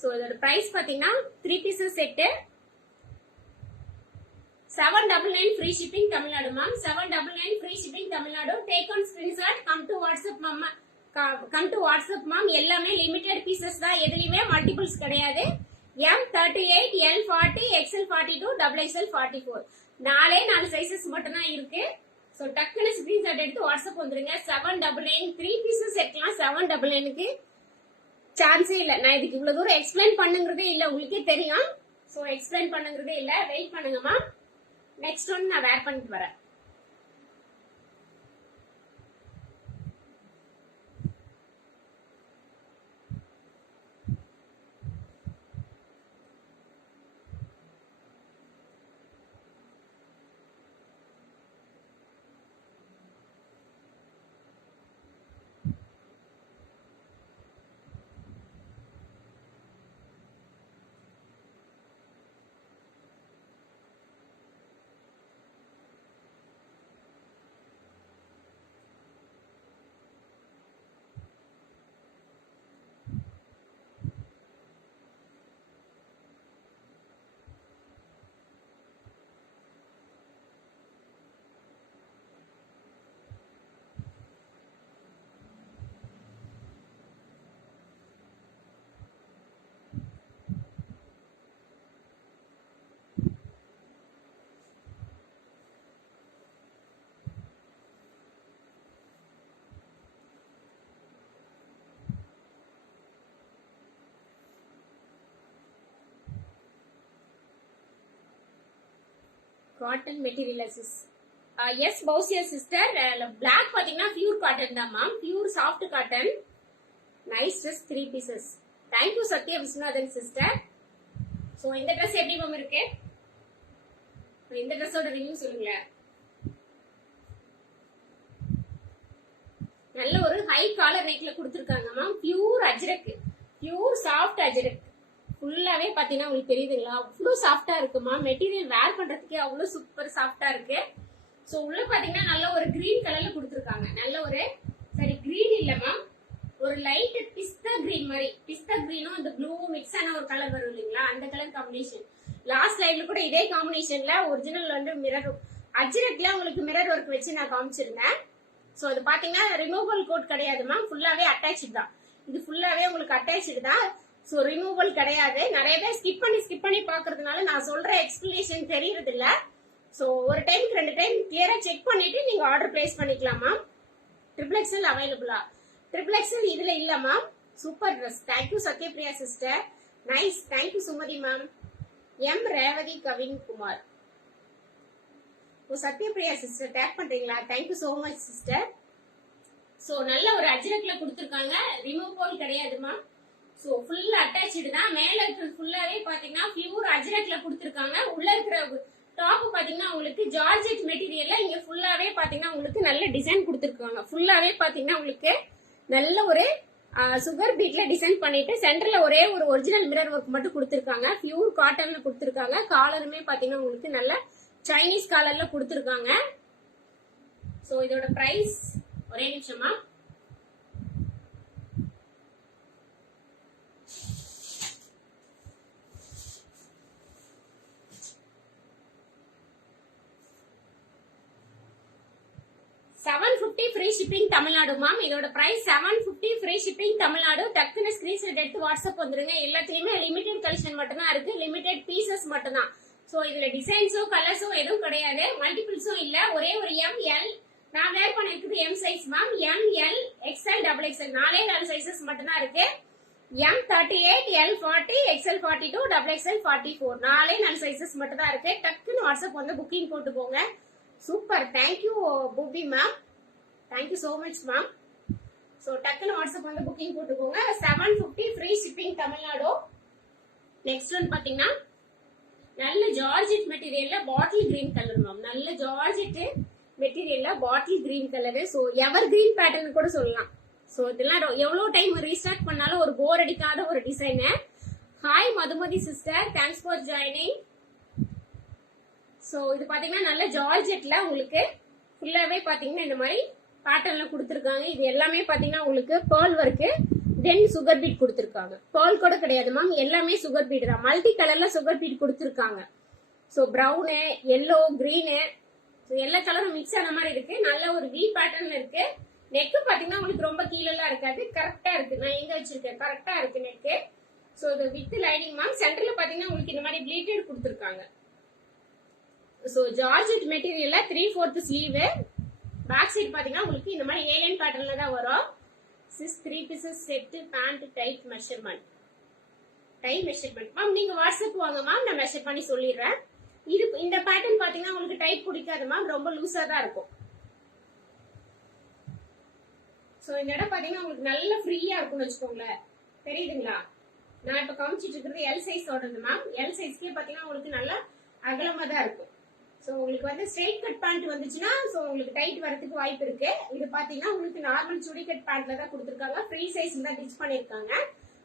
ஸோ இதோட பிரைஸ் பாத்தீங்கன்னா 3 pieces set 799 free shipping Tamil Nadu ma'am. 799 free shipping Tamil Nadu. Take on screenshot, come to WhatsApp ma'am. Come to WhatsApp ma'am. எல்லாமே லிமிடெட் பீசஸ் தான், எதுலயுமே மல்டிபிள்ஸ் கிடையாது. M38, L40, XL42, XXL44 4 sizes மட்டும் தான் இருக்கு. சோ டக்குனு ஸ்கிரீன்ஷாட் எடுத்து வாட்ஸ்அப் வந்துருங்க. 799 3 பீசஸ் எடுக்கலாம். 799க்கு சான்ஸே இல்ல. நான் இதுக்கு இவ்வளவு தூரம் எக்ஸ்பிளைன் பண்ணுங்கிறதே இல்ல, உங்களுக்கே தெரியும். சோ எக்ஸ்பிளைன் பண்ணுங்கிறதே இல்ல, வெயிட் பண்ணுங்கம்மா. நெக்ஸ்ட் ஒன் நான் வேர் பண்ணிட்டு வரேன். Cotton materials. Yes Fouziya sister. Black பாத்தீங்கன்னா பியூர் காட்டன் தான் ma'am, pure soft cotton. Nice dress 3 pieces. Thank you Sathya Viswanathan sister. So இந்த ட்ரெஸ் எப்படி மேம் இருக்கு? இந்த ட்ரெஸ்ஸோட ரிவ்யூ சொல்லுங்களேன். நல்ல ஒரு ஹை காலர் நெக்ல கொடுத்துருக்காங்க ma'am. Pure Ajrakh, pure soft Ajrakh. ஃபுல்லாவே பாத்தீங்கன்னா உங்களுக்கு தெரியுதுங்களா, அவ்வளவு சாஃப்டா இருக்குமா. மெட்டீரியல் வேர் பண்றதுக்கே அவ்வளவு சூப்பர் சாஃப்டா இருக்கு. சோ உள்ள பாத்தீங்கன்னா நல்ல ஒரு கிரீன் கலர்ல கொடுத்துருக்காங்க. நல்ல ஒரு சரி கிரீன் இல்லமா, ஒரு லைட் பிஸ்தா கிரீன் மாதிரி. பிஸ்தா கிரீனும் அந்த ப்ளூ மிக்ஸ் ஆன ஒரு கலர் வரும் இல்லைங்களா, அந்த கலர் காம்பினேஷன். லாஸ்ட் லைவ்ல கூட இதே காம்பினேஷன்ல ஒரிஜினல் வந்து மிரர் அஜ்ரக்ல உங்களுக்கு மிரர் ஒர்க் வச்சு நான் காமிச்சிருந்தேன். சோ அது பாத்தீங்கன்னா ரிமூவல் கோட் கிடையாது மேம், ஃபுல்லாவே அட்டாச்சு தான். இது ஃபுல்லாவே உங்களுக்கு அட்டாச்சு தான். சோ ரிமூவல் கிடையாது. நிறைய பேர் ஸ்கிப் பண்ணி பாக்குறதுனால நான் சொல்ற எக்ஸ்பிளனேஷன் தெரியறது இல்ல. சோ ஒரு டைம் 2 டைம் கிளியரா செக் பண்ணிட்டு நீங்க ஆர்டர் பிளேஸ் பண்ணிக்கலாமா. XXL அவைலபிளா? XXL இதுல இல்ல ma'am. Super dress. Thank you Sathyapriya sister. Nice. Thank you Sumathi ma'am. M Revathi Kavin Kumar. Sathyapriya sister tag பண்றீங்களா? Thank you so much sister. So நல்ல ஒரு அஜ்ரக்ல கொடுத்துருக்காங்க, ரிமூவல் கிடையாதுமா. சோ ஃபுல் அட்டாச்சு தான். மேல இருக்கிறது ஃபுல்லாவே பாத்தீங்கன்னா பியூர் அஜ்ரக்ல கொடுத்துருக்காங்க. உள்ள இருக்கிற டாப் பாத்தீங்கன்னா உங்களுக்கு ஜார்ஜெட் மெட்டீரியல்ல இங்க ஃபுல்லாவே பாத்தீங்கன்னா உங்களுக்கு நல்ல டிசைன் கொடுத்துருக்காங்க. ஃபுல்லாவே பாத்தீங்கன்னா உங்களுக்கு நல்ல ஒரு சுகர் பீட்ல டிசைன் பண்ணிட்டு சென்டர்ல ஒரே ஒரு ஒரிஜினல் மிரர் ஒர்க் மட்டும் கொடுத்துருக்காங்க. பியூர் காட்டன்ல கொடுத்துருக்காங்க. காலருமே பாத்தீங்கன்னா உங்களுக்கு நல்ல சைனீஸ் காலர்ல கொடுத்துருக்காங்க. சோ இதோட பிரைஸ் ஒரே நிமிஷமா. $750 ஃப்ரீ ஷிப்பிங் தமிழ்நாடு மேம். இதோட பிரைஸ் $750 ஃப்ரீ ஷிப்பிங் தமிழ்நாடு. டக்குனு ஸ்கிரீன்ஷாட் எடுத்து வாட்ஸ்அப் வந்துருங்க. எல்லாத்துலயுமே லிமிடெட் கலெக்ஷன் மட்டும் தான் இருக்கு, லிமிடெட் பீசஸ் மட்டும் தான். சோ இதுல டிசைன்ஸோ கலர்ஸோ எதுவும் கிடையாது, மல்டிபிள்ஸும் இல்ல. ஒரே ஒரு ML நான் வேர் பண்ணிருக்குது M size ma'am. ML XL XXL 4 sizes மட்டும் தான் இருக்கு. M38, L40, XL42, XXL44 4 sizes மட்டும் தான் இருக்கு. டக்குன்னு வாட்ஸ்அப் வந்து புக்கிங் போட்டுக்கோங்க. Super. Thank you Boobi ma'am. Thank you so much ma'am. So டக்குன்னு வாட்ஸ்அப் வந்து புக்கிங் போட்டுக்கோங்க. 750 free shipping Tamil Nadu. Next one பாத்தீங்கன்னா நல்ல ஜார்ஜெட் மெட்டீரியல்ல பாட்டில் கிரீன் கலர் மேம். நல்ல ஜார்ஜெட் மெட்டீரியல்ல bottle green colour. So ever green pattern கூட சொல்லலாம். சோ இதெல்லாம் எவ்வளவு டைம் ரீஸ்டார்ட் பண்ணாலும் ஒரு போர் அடிக்காத ஒரு design. Hi Madhumathi sister, thanks for joining. So இது பாத்தீங்கன்னா நல்ல ஜார்ஜெட்ல உங்களுக்கு ஃபுல்லாவே பாத்தீங்கன்னா இந்த மாதிரி பேட்டர்ன்ல கொடுத்துருக்காங்க. இது எல்லாமே பாத்தீங்கன்னா உங்களுக்கு பேர்ல் ஒர்க் தென் சுகர் பீட் கொடுத்துருக்காங்க. பேர்ல் கூட கிடையாது மேம், எல்லாமே சுகர் பீட் தான். மல்டி கலர்ல சுகர் பீட் கொடுத்துருக்காங்க. ஸோ ப்ரௌனு, எல்லோ, கிரீனு, எல்லா கலரும் மிக்ஸ் ஆன மாதிரி இருக்கு. நல்ல ஒரு வி பேட்டர்ன்ல இருக்கு. நெக்கு பாத்தீங்கன்னா உங்களுக்கு ரொம்ப கீழெல்லாம் இருக்காது, கரெக்டா இருக்கு. நான் எங்க வச்சிருக்கேன், கரெக்டா இருக்கு நெக்கு. ஸோ இது வித் லைனிங் மேம். சென்டர்ல பாத்தீங்கன்னா உங்களுக்கு இந்த மாதிரி ப்ளீட்டட் கொடுத்துருக்காங்க. ஸோ ஜார்ஜெட் மெட்டீரியல்ல 3/4 ஸ்லீவ். பேக் சைடு பாத்தீங்கன்னா உங்களுக்கு இந்த மாதிரி ஏலியன் பேட்டர்ன்ல தான் வரும். 3 pieces set, pant, tight measurement. Tight measurement ma'am நீங்க வாட்ஸ்அப் வாங்க மேம், நான் மெஷர் பண்ணி சொல்லிடுறேன். இது இந்த பேட்டர்ன் பாத்தீங்கன்னா உங்களுக்கு டைட் பிடிக்காது மேம், ரொம்ப லூஸா தான் இருக்கும். சோ இந்த இடம் பாத்தீங்கன்னா உங்களுக்கு நல்ல ஃப்ரீயா இருக்கும்னு வச்சுக்கோங்களேன். தெரியுதுங்களா? நான் இப்ப காமிச்சிட்டு இருக்கிறது எல் சைஸ் ஓடுறது மேம். எல் சைஸ்க்கே பாத்தீங்கன்னா உங்களுக்கு நல்ல அகலமா தான் இருக்கும். சோ உங்களுக்கு வந்து ஸ்ட்ரெயிட் கட் பேண்ட் வந்துச்சுன்னா சோ உங்களுக்கு டைட் வரதுக்கு வாய்ப்பு இருக்கு. இது பாத்தீங்கன்னா உங்களுக்கு நார்மல் சுடி கட் பேண்ட்ல தான் கொடுத்துருக்காங்க. ஃப்ரீ சைஸ்ல தான் டிச் பண்ணிருக்காங்க.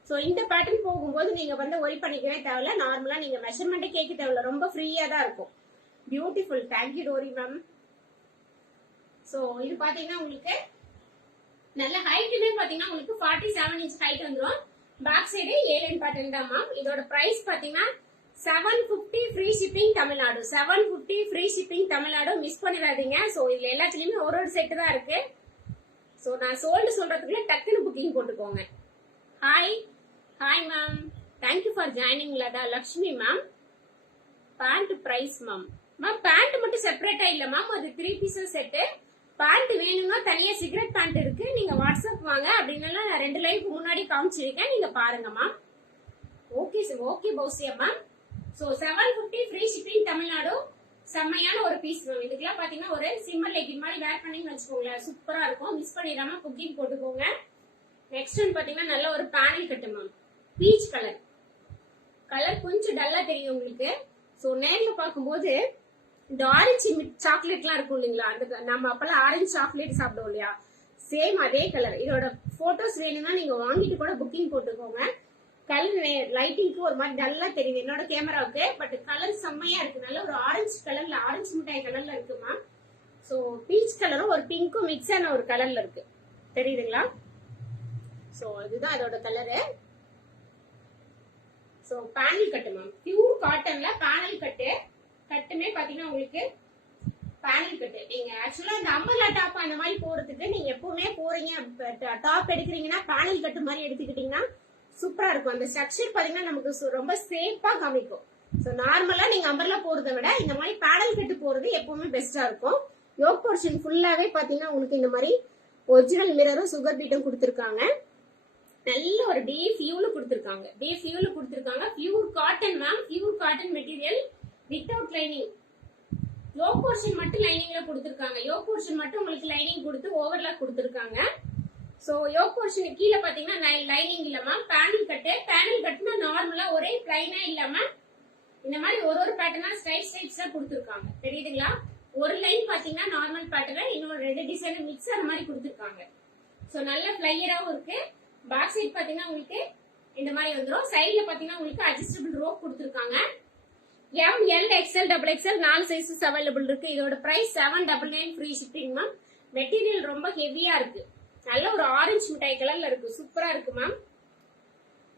சோ இந்த பேட்டர்ன் போகும்போது நீங்க வந்து ஒரி பண்ணிக்கவே தேவையில்ல. நார்மலா நீங்க மெஷர்மெண்ட்டே கேட்க தேவையில்ல, ரொம்ப ஃப்ரீயா தான் இருக்கும். பியூட்டிஃபுல். தேங்க்யூ டோரி மேம். சோ இது பாத்தீங்கன்னா உங்களுக்கு நல்ல ஹைட்டுமே பாத்தீங்கன்னா உங்களுக்கு 47 இன்ச் ஹைட் வந்துடும். பேக் சைடு ஏலியன் பேட்டர்ன் தான் மேம். இதோட பிரைஸ் பாத்தீங்கன்னா 750 free shipping Tamil Nadu. 750 free shipping Tamil Nadu. Miss பண்ணிடாதீங்க. சோ இதுல எல்லாத்துலயுமே ஒரு செட் தான் இருக்கு. சோ நான் சோல்டு சொல்றதுக்குள்ள டக்குன்னு புக்கிங் போட்டுக்கோங்க. Hi hi ma'am, thank you for joining Latha Lakshmi ma'am. Pant price ma'am. Ma'am pant மட்டும் செப்பரேட்டா இல்ல மேம், அது 3 பீசஸ் செட்டு. பேண்ட் வேணும்னா தனியா சிகரெட் பேண்ட் இருக்கு, நீங்க வாட்ஸ்அப் வாங்க. அப்படின்னா நான் 2 லைவ் முன்னாடி காமிச்சிருக்கேன், நீங்க பாருங்க ma'am. Okay sir, okay Fousia ma'am. So 750 free shipping Tamil Nadu. செம்மையான ஒரு பீஸ் மேம். இதுக்கெல்லாம் பாத்தீங்கன்னா ஒரு சிம்மர் லெகின் மாதிரி வேர் பண்ணீங்கன்னு வச்சுக்கோங்களேன், சூப்பரா இருக்கும். மிஸ் பண்ணிடாம புக்கிங் போட்டுக்கோங்க. நெக்ஸ்ட் ஒன் பாத்தீங்கன்னா நல்ல ஒரு பேனல் கட்டு மேம். Peach colour. கலர் கொஞ்சம் டல்லா தெரியும் உங்களுக்கு. சோ நேர்ல பார்க்கும்போது இந்த ஆரஞ்சு சாக்லேட்லாம் இருக்கும் இல்லைங்களா, அந்த நம்ம அப்பெல்லாம் ஆரஞ்சு சாக்லேட் சாப்பிடுவோம் இல்லையா, சேம் அதே கலர். இதோட போட்டோஸ் வேணும்னா நீங்க வாங்கிட்டு கூட புக்கிங் போட்டுக்கோங்க. கலர் லைட்டிங்க்கு ஒரு மாதிரி டல்லா தெரியுது என்னோட கேமராவுக்கு, பட் கலர் செம்மையா இருக்கு. நல்ல ஒரு ஆரஞ்சு கலர்ல, ஆரஞ்சு மிட்டாய் கலர்ல இருக்குமா. சோ பீச் கலரும் ஒரு பிங்க்கும் மிக்ஸ் ஆன ஒரு கலர்ல இருக்கு, தெரியுதுங்களா? சோ இதுதான் அதோட கலரு. சோ பேனல் கட்டு மேம், பியூர் காட்டன்ல பேனல் கட்டு. கட்டுமே பாத்தீங்கன்னா உங்களுக்கு பேனல் கட்டு. நீங்க ஆக்சுவலா இந்த அம்பர்லா டாப் அந்த மாதிரி போறதுக்கு நீங்க எப்பவுமே போறீங்க, டாப் எடுக்கிறீங்கன்னா பேனல் கட்டு மாதிரி எடுத்துக்கிட்டீங்கன்னா சூப்பரா இருக்கும். அந்த ஸ்ட்ரக்சர் பாத்தீங்கன்னா நமக்கு ரொம்ப சேஃபா காமிக்கும். சோ நார்மலா நீங்க அம்பர்லா போறதை விட இந்த மாதிரி பேனல் கட்டு போறது எப்பவுமே பெஸ்டா இருக்கும். யோக் போர்ஷன் ஃபுல்லாவே பாத்தீங்கன்னா உங்களுக்கு இந்த மாதிரி ஒரிஜினல் மிரரும் சுகர் பீட்டும் கொடுத்துருக்காங்க. நல்ல ஒரு டீப் வியூல கொடுத்துருக்காங்க. டீப் வியூல கொடுத்துருக்காங்க. Pure cotton ma'am, pure cotton material without lining. Yoke portion மட்டும் லைனிங்ல கொடுத்துருக்காங்க. யோக் போர்ஷன் மட்டும் உங்களுக்கு லைனிங் கொடுத்து ஓவர்லாக் கொடுத்துருக்காங்க. சோ யோக் போர்ஷன் கீழே பாத்தீங்கன்னா லைனிங் இல்ல மேம், பேனல் கட்டு. பேனல் கட்டுனா நார்மலா ஒரே பிளைனா இல்லாம இந்த மாதிரி ஒரு ஒரு பேட்டர்னா ஸ்டைல்ஸா கொடுத்துருக்காங்க, தெரியுதுங்களா? ஒரு லைன் பாத்தீங்கன்னா நார்மல் பேட்டர்ன், இன்னொரு 2 டிசைன் மிக்ஸ் ஆன மாதிரி கொடுத்துருக்காங்க. சோ நல்ல பிளையராவும் இருக்கு. பேக் சைடு பாத்தீங்கன்னா உங்களுக்கு இந்த மாதிரி வந்துடும். சைட்ல பாத்தீங்கன்னா உங்களுக்கு அட்ஜஸ்டபிள் ரோப் கொடுத்துருக்காங்க. M, L, XL, XXL 4 sizes available இருக்கு. இதோட price 799 free shipping ma'am. Material ரொம்ப ஹெவியா இருக்கு. நல்ல ஒரு ஆரஞ்சு மிட்டாய் கலர்ல இருக்கு, சூப்பரா இருக்கு மேம்.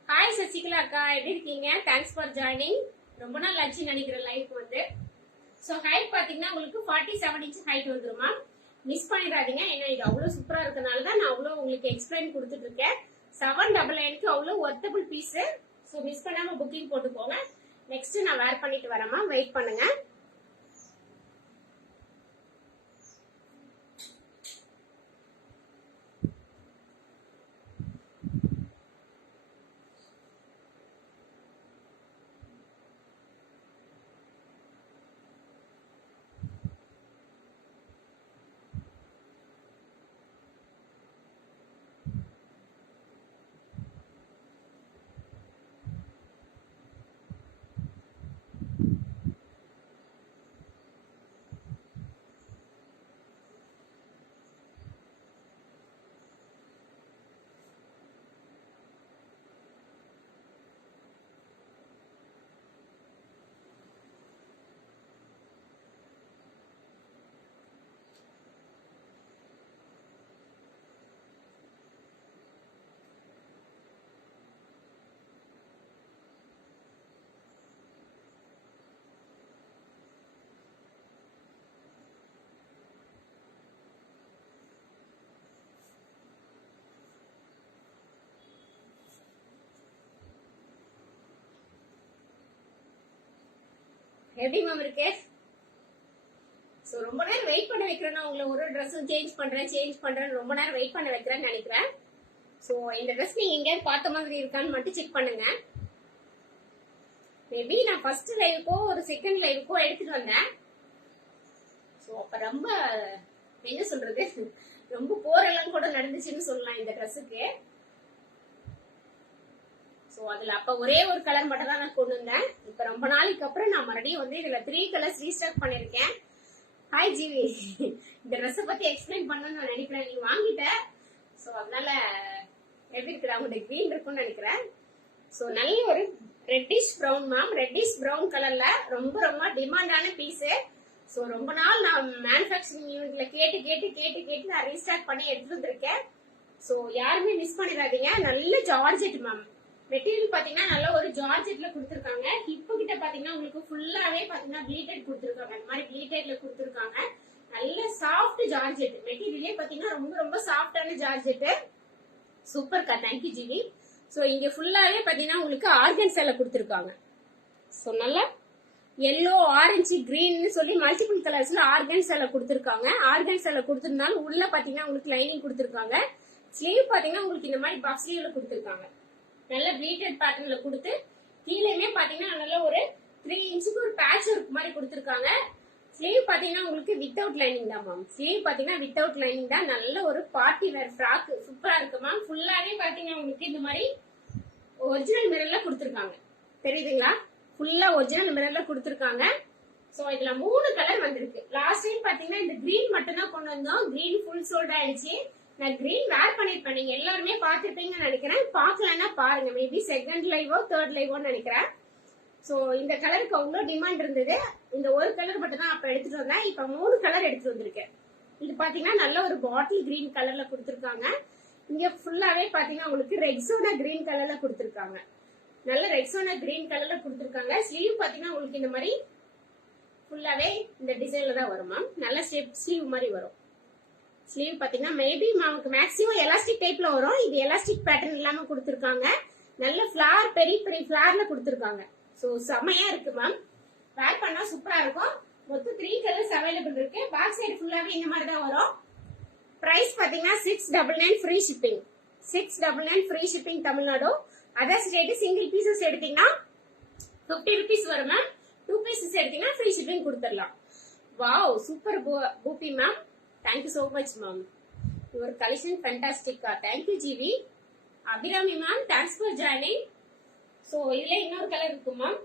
ஹாய் சசிகலா அக்கா, எப்படி இருக்கீங்க? Thanks for joining. ரொம்ப நாள் ஆச்சு நினைக்கிறேன் லைஃப் வந்து. சோ ஹைட் பாத்தீங்கன்னா உங்களுக்கு 47 இன்ச் ஹைட் வந்துரும் மேம். மிஸ் பண்ணிடாதீங்க, ஏன்னா இது அவ்வளவு சூப்பரா இருக்கனால தான் நான் அவ்வளவு உங்களுக்கு எக்ஸ்பிளைன் கொடுத்துட்டு இருக்கேன். 799க்கு அவ்வளவு ஒர்த்தபிள் பீஸ். சோ மிஸ் பண்ணாம புக்கிங் போட்டுக்கோங்க. நெக்ஸ்ட் நான் வேர் பண்ணிட்டு வரேன், வெயிட் பண்ணுங்க. எப்படி மேம் இருக்கு? சோ ரொம்ப நேரம் வெயிட் பண்ண வைக்கிறேன்னா உங்களை ஒரு ட்ரெஸ்ஸும் சேஞ்ச் பண்றேன் ரொம்ப நேரம் வெயிட் பண்ண வைக்கிறேன்னு நினைக்கிறேன். சோ இந்த ட்ரெஸ் நீங்க எங்கேயாவது பார்த்த மாதிரி இருக்கான்னு மட்டும் செக் பண்ணுங்க. மேபி நான் ஃபர்ஸ்ட் லைவுக்கோ ஒரு செகண்ட் லைவுக்கோ எடுத்துட்டு வந்தேன். சோ அப்ப ரொம்ப என்ன சொல்றது, ரொம்ப போரெல்லாம் கூட நடந்துச்சுன்னு சொல்லலாம் இந்த ட்ரெஸ்ஸுக்கு. சோ அதுல அப்ப ஒரே ஒரு கலர் மட்டும் தான் நான் கொண்டு வந்தேன். இப்ப ரொம்ப நாளைக்கு அப்புறம் நான் மறுபடியும் வந்து இதுல 3 கலர்ஸ் ரீஸ்டாக் பண்ணிருக்கேன். ஹாய் ஜிவி, இந்த ட்ரெஸ் பத்தி எக்ஸ்பிளைன் பண்ணணும்னு நான் நினைக்கிறேன். நீ வாங்கிட்ட, சோ அதனால எப்படி இருக்குது அவங்களுடைய கிரீன் இருக்கும்னு நினைக்கிறேன். சோ நல்ல ஒரு reddish brown ma'am, reddish brown கலர்ல ரொம்ப ரொம்ப டிமாண்டான பீஸ். சோ ரொம்ப நாள் நான் மேனுஃபேக்சரிங் யூனிட்ல கேட்டு நான் ரீஸ்டாக் பண்ணி எடுத்துட்டு வந்திருக்கேன். சோ யாருமே மிஸ் பண்ணிடாதீங்க. நல்ல ஜார்ஜெட் மேம், மெட்டீரியல் பாத்தீங்கன்னா நல்ல ஒரு ஜார்ஜெட்ல கொடுத்திருக்காங்க. ஹிப்பு கிட்ட பாத்தீங்கன்னா உங்களுக்கு ஃபுல்லாவே பாத்தீங்கன்னா ப்ளீட்டட் கொடுத்திருக்காங்க. இந்த மாதிரி ப்ளீட்டட்ல கொடுத்திருக்காங்க. நல்ல சாஃப்ட் ஜார்ஜெட் மெட்டீரியலே பாத்தீங்கன்னா ரொம்ப ரொம்ப சாஃப்டான ஜார்ஜெட். சூப்பர்க்கா, தேங்க்யூ ஜிவி. சோ இங்க ஃபுல்லாவே பாத்தீங்கன்னா உங்களுக்கு ஆர்கன்ஸால கொடுத்திருக்காங்க. சோ நல்லா எல்லோ, ஆரஞ்சு, கிரீன் சொல்லி மல்டிபிள் கலர்ஸ்ல ஆர்கன்ஸால கொடுத்திருக்காங்க. ஆர்கன்ஸால கொடுத்திருந்தாலும் உள்ள பாத்தீங்கன்னா உங்களுக்கு லைனிங் கொடுத்திருக்காங்க. ஸ்லீவ் பாத்தீங்கன்னா உங்களுக்கு இந்த மாதிரி பஃப் ஸ்லீவ்ல கொடுத்திருக்காங்க. நல்ல ப்ளீட்டட் பேட்டர்ன்ல கொடுத்து கீழேயுமே பாத்தீங்கன்னா நல்ல ஒரு 3 இன்ச்சுக்கு ஒரு பேட்ச் ஒர்க் மாதிரி கொடுத்திருக்காங்க. ஸ்லீவ் பாத்தீங்கன்னா உங்களுக்கு வித்தவுட் லைனிங் தான் மேம். ஸ்லீவ் பாத்தீங்கன்னா வித்தவுட் லைனிங் தான். நல்ல ஒரு பார்ட்டி வேர் ஃப்ராக் சூப்பரா இருக்கு மேம். ஃபுல்லாவே பாத்தீங்கன்னா உங்களுக்கு இந்த மாதிரி ஒரிஜினல் மிரர்ல கொடுத்திருக்காங்க. தெரியுதுங்களா? ஃபுல்லா ஒரிஜினல் மிரர்ல கொடுத்திருக்காங்க. சோ இதுல 3 கலர் வந்திருக்கு. லாஸ்ட் டைம் பாத்தீங்கன்னா இந்த கிரீன் மட்டும் தான் கொண்டு வந்தோம். கிரீன் ஃபுல் சோல்ட் ஆயிடுச்சு. நான் கிரீன் வேர் பண்ணிருப்பேன். நீங்க எல்லாருமே பாத்துருப்பீங்கன்னு நினைக்கிறேன். பாக்கலன்னா பாருங்க, மேபி செகண்ட் லைவோ தேர்ட் லைவோன்னு நினைக்கிறேன். சோ இந்த கலருக்கு அவ்வளவு டிமாண்ட் இருந்தது. இந்த ஒரு கலர் மட்டும் தான் அப்ப எடுத்துட்டு வந்தேன். இப்ப 3 கலர் எடுத்துட்டு வந்திருக்கேன். இது பாத்தீங்கன்னா நல்ல ஒரு பாட்டில் கிரீன் கலர்ல கொடுத்திருக்காங்க. இங்க ஃபுல்லாவே பாத்தீங்கன்னா உங்களுக்கு ரெக்ஸோனா கிரீன் கலர்ல கொடுத்திருக்காங்க. நல்ல ரெக்ஸோனா கிரீன் கலர்ல கொடுத்திருக்காங்க. ஸ்லீவ் பாத்தீங்கன்னா உங்களுக்கு இந்த மாதிரி ஃபுல்லாவே இந்த டிசைன்ல தான் வரும் மேம். நல்ல ஸ்டெப் ஸ்லீவ் மாதிரி வரும். ஸ்லீவ் பாத்தீங்கன்னா மேபி நமக்கு மேக்ஸிமம் எலாஸ்டிக் டைப்ல வரும். இது எலாஸ்டிக் பேட்டர்ன் இல்லாம கொடுத்திருக்காங்க. நல்ல ஃபிளார், பெரிய பெரிய ஃபிளார்ல கொடுத்திருக்காங்க. சோ செமையா இருக்கு மேம். வேர் பண்ணா சூப்பரா இருக்கும். மொத்தம் 3 கலர்ஸ் அவைலபிள் இருக்கு. பேக் சைடு ஃபுல்லாவே இந்த மாதிரி தான் வரும். பிரைஸ் பாத்தீங்கன்னா 699 free shipping. 699 free shipping Tamil Nadu. Other state single pieces எடுத்தீங்கன்னா 50 rupees வரும் மேம். 2 pieces எடுத்தீங்கன்னா ஃப்ரீ ஷிப்பிங் கொடுத்துடலாம். Wow, super booby ma'am. Thank you so much ma'am. Your collection fantastic. Thank you GV. Abhirami ma'am, thanks for joining. So இதுல இன்னொரு colour இருக்கு ma'am.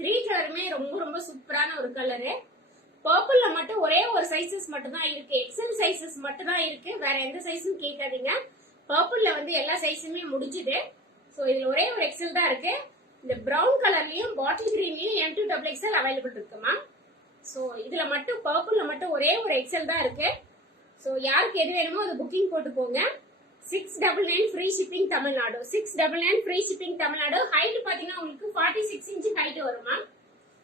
3 கலருமே ரொம்ப ரொம்ப சூப்பரான ஒரு கலரு. பர்பிள்ல மட்டும் ஒரே ஒரு சைஸஸ் மட்டும் தான் இருக்கு. எக்ஸல் சைஸஸ் மட்டும் தான் இருக்கு. வேற எந்த சைஸும் கேட்காதீங்க. பர்பிள்ல வந்து எல்லா சைஸுமே முடிஞ்சுது. சோ இதுல ஒரே ஒரு எக்ஸல் தான் இருக்கு. இந்த பிரவுன் கலர்லயும் பாட்டில் கிரீன்லயும் M2XXL அவைலபிள் இருக்கு மேம். சோ இதுல மட்டும் பர்பிள்ல மட்டும் ஒரே ஒரு எக்ஸல் தான் இருக்கு. சோ யாருக்கு எது வேணுமோ அது புக்கிங் போட்டுக்கோங்க. 699 free shipping Tamil Nadu. 699 free shipping Tamil Nadu. Height பாத்தீங்கன்னா உங்களுக்கு 46 இன்ச் ஹைட் வருமா.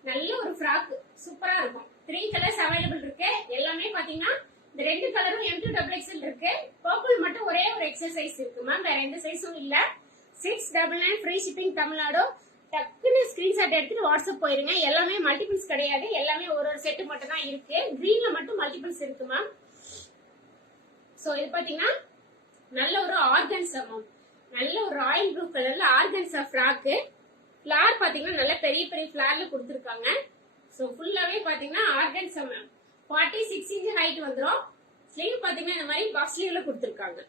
நல்ல ஒரு ஃப்ராக் சூப்பரா இருக்கும். 3 கலர்ஸ் அவைலபிள் இருக்கு. எல்லாமே பாத்தீங்கன்னா இந்த 2 கலரும் M2XXL இருக்கு. பர்பிள் மட்டும் ஒரே ஒரு எக்ஸல் சைஸ் இருக்கு மேம். வேற எந்த சைஸும் இல்ல. 699 ஃப்ரீ ஷிப்பிங் தமிழ்நாடு. டக்குன்னு ஸ்கிரீன்ஷாட் எடுத்துட்டு வாட்ஸ்அப் போயிருங்க. எல்லாமே மல்டிபிள்ஸ் கிடையாது. எல்லாமே ஒரு ஒரு செட் மட்டும் தான் இருக்கு. கிரீன்ல மட்டும் மல்டிபிள்ஸ் இருக்கு மேம். சோ இது பாத்தீங்கன்னா நல்ல ஒரு ஆர்கன்ஸா மேம். நல்ல ஒரு ராயல் ப்ளூ கலர்ல ஆர்கன்ஸா ஃப்ராக். ஃபிளார் பாத்தீங்கன்னா நல்ல பெரிய பெரிய ஃபிளார்ல கொடுத்திருக்காங்க. சோ ஃபுல்லாவே பாத்தீங்கன்னா ஆர்கன்ஸா மேம். 46 இன்ச் ஹைட் வந்துரும். ஸ்லீவ் பாத்தீங்கன்னா இந்த மாதிரி பஃப் ஸ்லீவ்ல கொடுத்திருக்காங்க.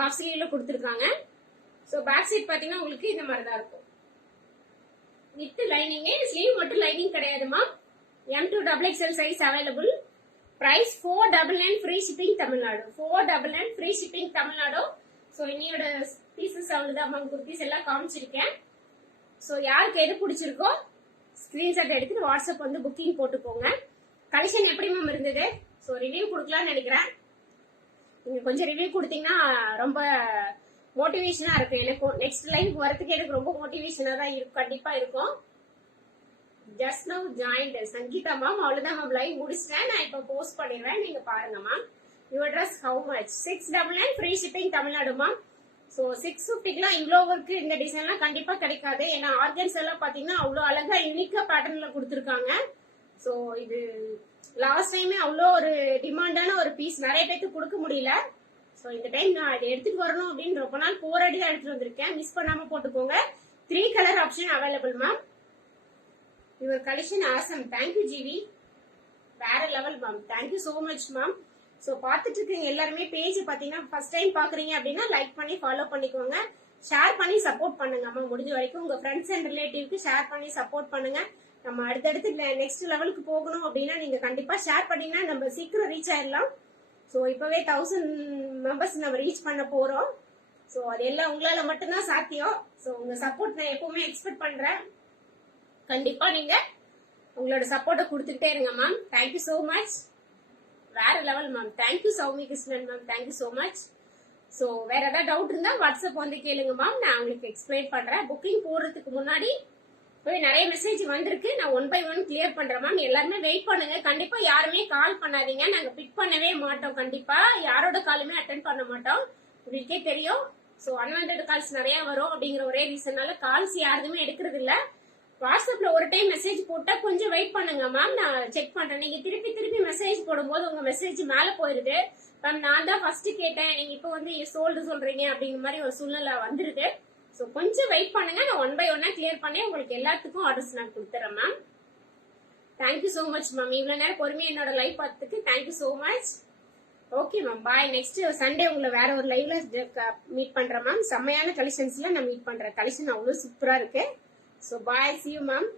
பஃப் ஸ்லீவ்ல கொடுத்திருக்காங்க. சோ பேக் சைடு பாத்தீங்கன்னா உங்களுக்கு இந்த மாதிரி தான் இருக்கும். With lining. ஸ்லீவ் மட்டும் லைனிங் கிடையாதுமா. M2XXL size available. Price 499 free shipping Tamil Nadu. 499 free shipping Tamil Nadu. So இன்னையோட பீசஸ் அவ்வளவுதான் மேம். குர்த்திஸ் எல்லாம் காமிச்சிருக்கேன். சோ யாருக்கு எது பிடிச்சிருக்கோ ஸ்கிரீன்ஷாட் எடுத்துட்டு வாட்ஸ்அப் வந்து புக்கிங் போட்டுக்கோங்க. கலெக்ஷன் எப்படி மேம் இருந்தது? சோ ரிவ்யூ கொடுக்கலாம்னு நினைக்கிறேன். நீங்க கொஞ்சம் ரிவ்யூ கொடுத்தீங்கன்னா ரொம்ப மோட்டிவேஷனா இருக்கும். எனக்கும் நெக்ஸ்ட் லைவ் வரதுக்கு எனக்கு ரொம்ப மோட்டிவேஷனா தான் இருக்கும். கண்டிப்பா இருக்கும். Just now joined Sangeetha ma'am. அவ்வளவுதான் மேம். லைவ் முடிச்சிட்டேன். நான் இப்ப போஸ்ட் பண்ணிடுவேன். நீங்க பாருங்க ma'am. Your dress how much? 699 free shipping Tamil Nadu ma'am. So 650க்குலாம் இவ்வளோ ஒர்க்கு இந்த டிசைன்லாம் கண்டிப்பா கிடைக்காது. ஏன்னா ஆர்கன்ஸ் எல்லாம் பாத்தீங்கன்னா அவ்வளோ அழகா யூனிக்கா பேட்டர்ன்ல கொடுத்துருக்காங்க. ஸோ இது லாஸ்ட் டைமே அவ்வளோ ஒரு டிமாண்டான ஒரு பீஸ், நிறைய பேருக்கு கொடுக்க முடியல. ஸோ இந்த டைம் நான் இதை எடுத்துட்டு வரணும் அப்படின்னு ரொம்ப நாள் போராடியா எடுத்துட்டு வந்திருக்கேன். மிஸ் பண்ணாம போட்டுக்கோங்க. 3 colour option available ma'am. Your collection awesome. Thank you Jivi, வேற level ma'am. Thank you so much ma'am. So பார்த்துட்டு இருக்கீங்க எல்லாருமே பேஜ் பார்த்தீங்கன்னா ஃபர்ஸ்ட் டைம் பார்க்குறீங்க அப்படின்னா லைக் பண்ணி ஃபாலோ பண்ணிக்கோங்க. ஷேர் பண்ணி சப்போர்ட் பண்ணுங்க அம்மா. முடிஞ்ச வரைக்கும் உங்க ஃப்ரெண்ட்ஸ் அண்ட் ரிலேட்டிவ்க்கு ஷேர் பண்ணி சப்போர்ட் பண்ணுங்க. நம்ம அடுத்தடுத்து நெக்ஸ்ட் லெவலுக்கு போகணும் அப்படின்னா நீங்க கண்டிப்பா ஷேர் பண்ணீங்கன்னா நம்ம சீக்கிரம் ரீச் ஆயிடலாம். ஸோ இப்பவே 1000 மெம்பர்ஸ் நம்ம ரீச் பண்ண போறோம். ஸோ அது எல்லாம் உங்களால மட்டும்தான் சாத்தியம். ஸோ உங்க சப்போர்ட் நான் எப்பவுமே எக்ஸ்பெக்ட் பண்றேன். கண்டிப்பா நீங்க உங்களோட சப்போர்ட்டை கொடுத்துட்டே இருங்க மேம். Thank you so much. வேற level ma'am. Thank you Sowmi Krishnan ma'am. Thank you so much. So வேற ஏதாவது டவுட் இருந்தா வாட்ஸ்அப் வந்து கேளுங்க மேம், நான் உங்களுக்கு எக்ஸ்பிளைன் பண்றேன். புக்கிங் போடுறதுக்கு முன்னாடி நிறைய மெசேஜ் வந்திருக்கு, நான் 1 by 1 கிளியர் பண்றேன் மேம். எல்லாருமே வெயிட் பண்ணுங்க. கண்டிப்பா யாருமே கால் பண்ணாதீங்க, நாங்க பிக் பண்ணவே மாட்டோம். கண்டிப்பா யாரோட காலுமே அட்டென்ட் பண்ண மாட்டோம், உங்களுக்கே தெரியும். ஸோ அன்வான்ட் கால்ஸ் நிறைய வரும் அப்படிங்கிற ஒரே ரீசன்னால கால்ஸ் யாருமே எடுக்கிறது இல்ல. வாட்ஸ்அப்ல ஒரு டைம் மெசேஜ் போட்டா கொஞ்சம் வெயிட் பண்ணுங்க மேம், நான் செக் பண்றேன். நீங்க திருப்பி மெசேஜ் போடும்போது உங்க மெசேஜ் மேல போயிருது மேம். நான் தான் ஃபர்ஸ்ட் கேட்டேன், நீங்க இப்போ வந்து சோல்டு சொல்றீங்க அப்படிங்கிற மாதிரி ஒரு சூழ்நிலை வந்துருது. ஸோ கொஞ்சம் வெயிட் பண்ணுங்க, நான் 1 by 1 கிளியர் பண்ணி உங்களுக்கு எல்லாத்துக்கும் ஆர்டர்ஸ் நான் கொடுத்துறேன் ma'am. Thank you so much ma'am. இவ்வளவு நேரம் பொறுமையா என்னோட லைவ் பார்த்ததுக்கு thank you so much. Okay ma'am, bye. Next Sunday உங்களை வேற ஒரு லைவ்ல மீட் பண்றேன் மேம். செம்மையான கலெக்ஷன்ஸ்ல நான் மீட் பண்றேன். கலெக்ஷன் அவ்வளவு சூப்பரா இருக்கு. So bye, see you ma'am.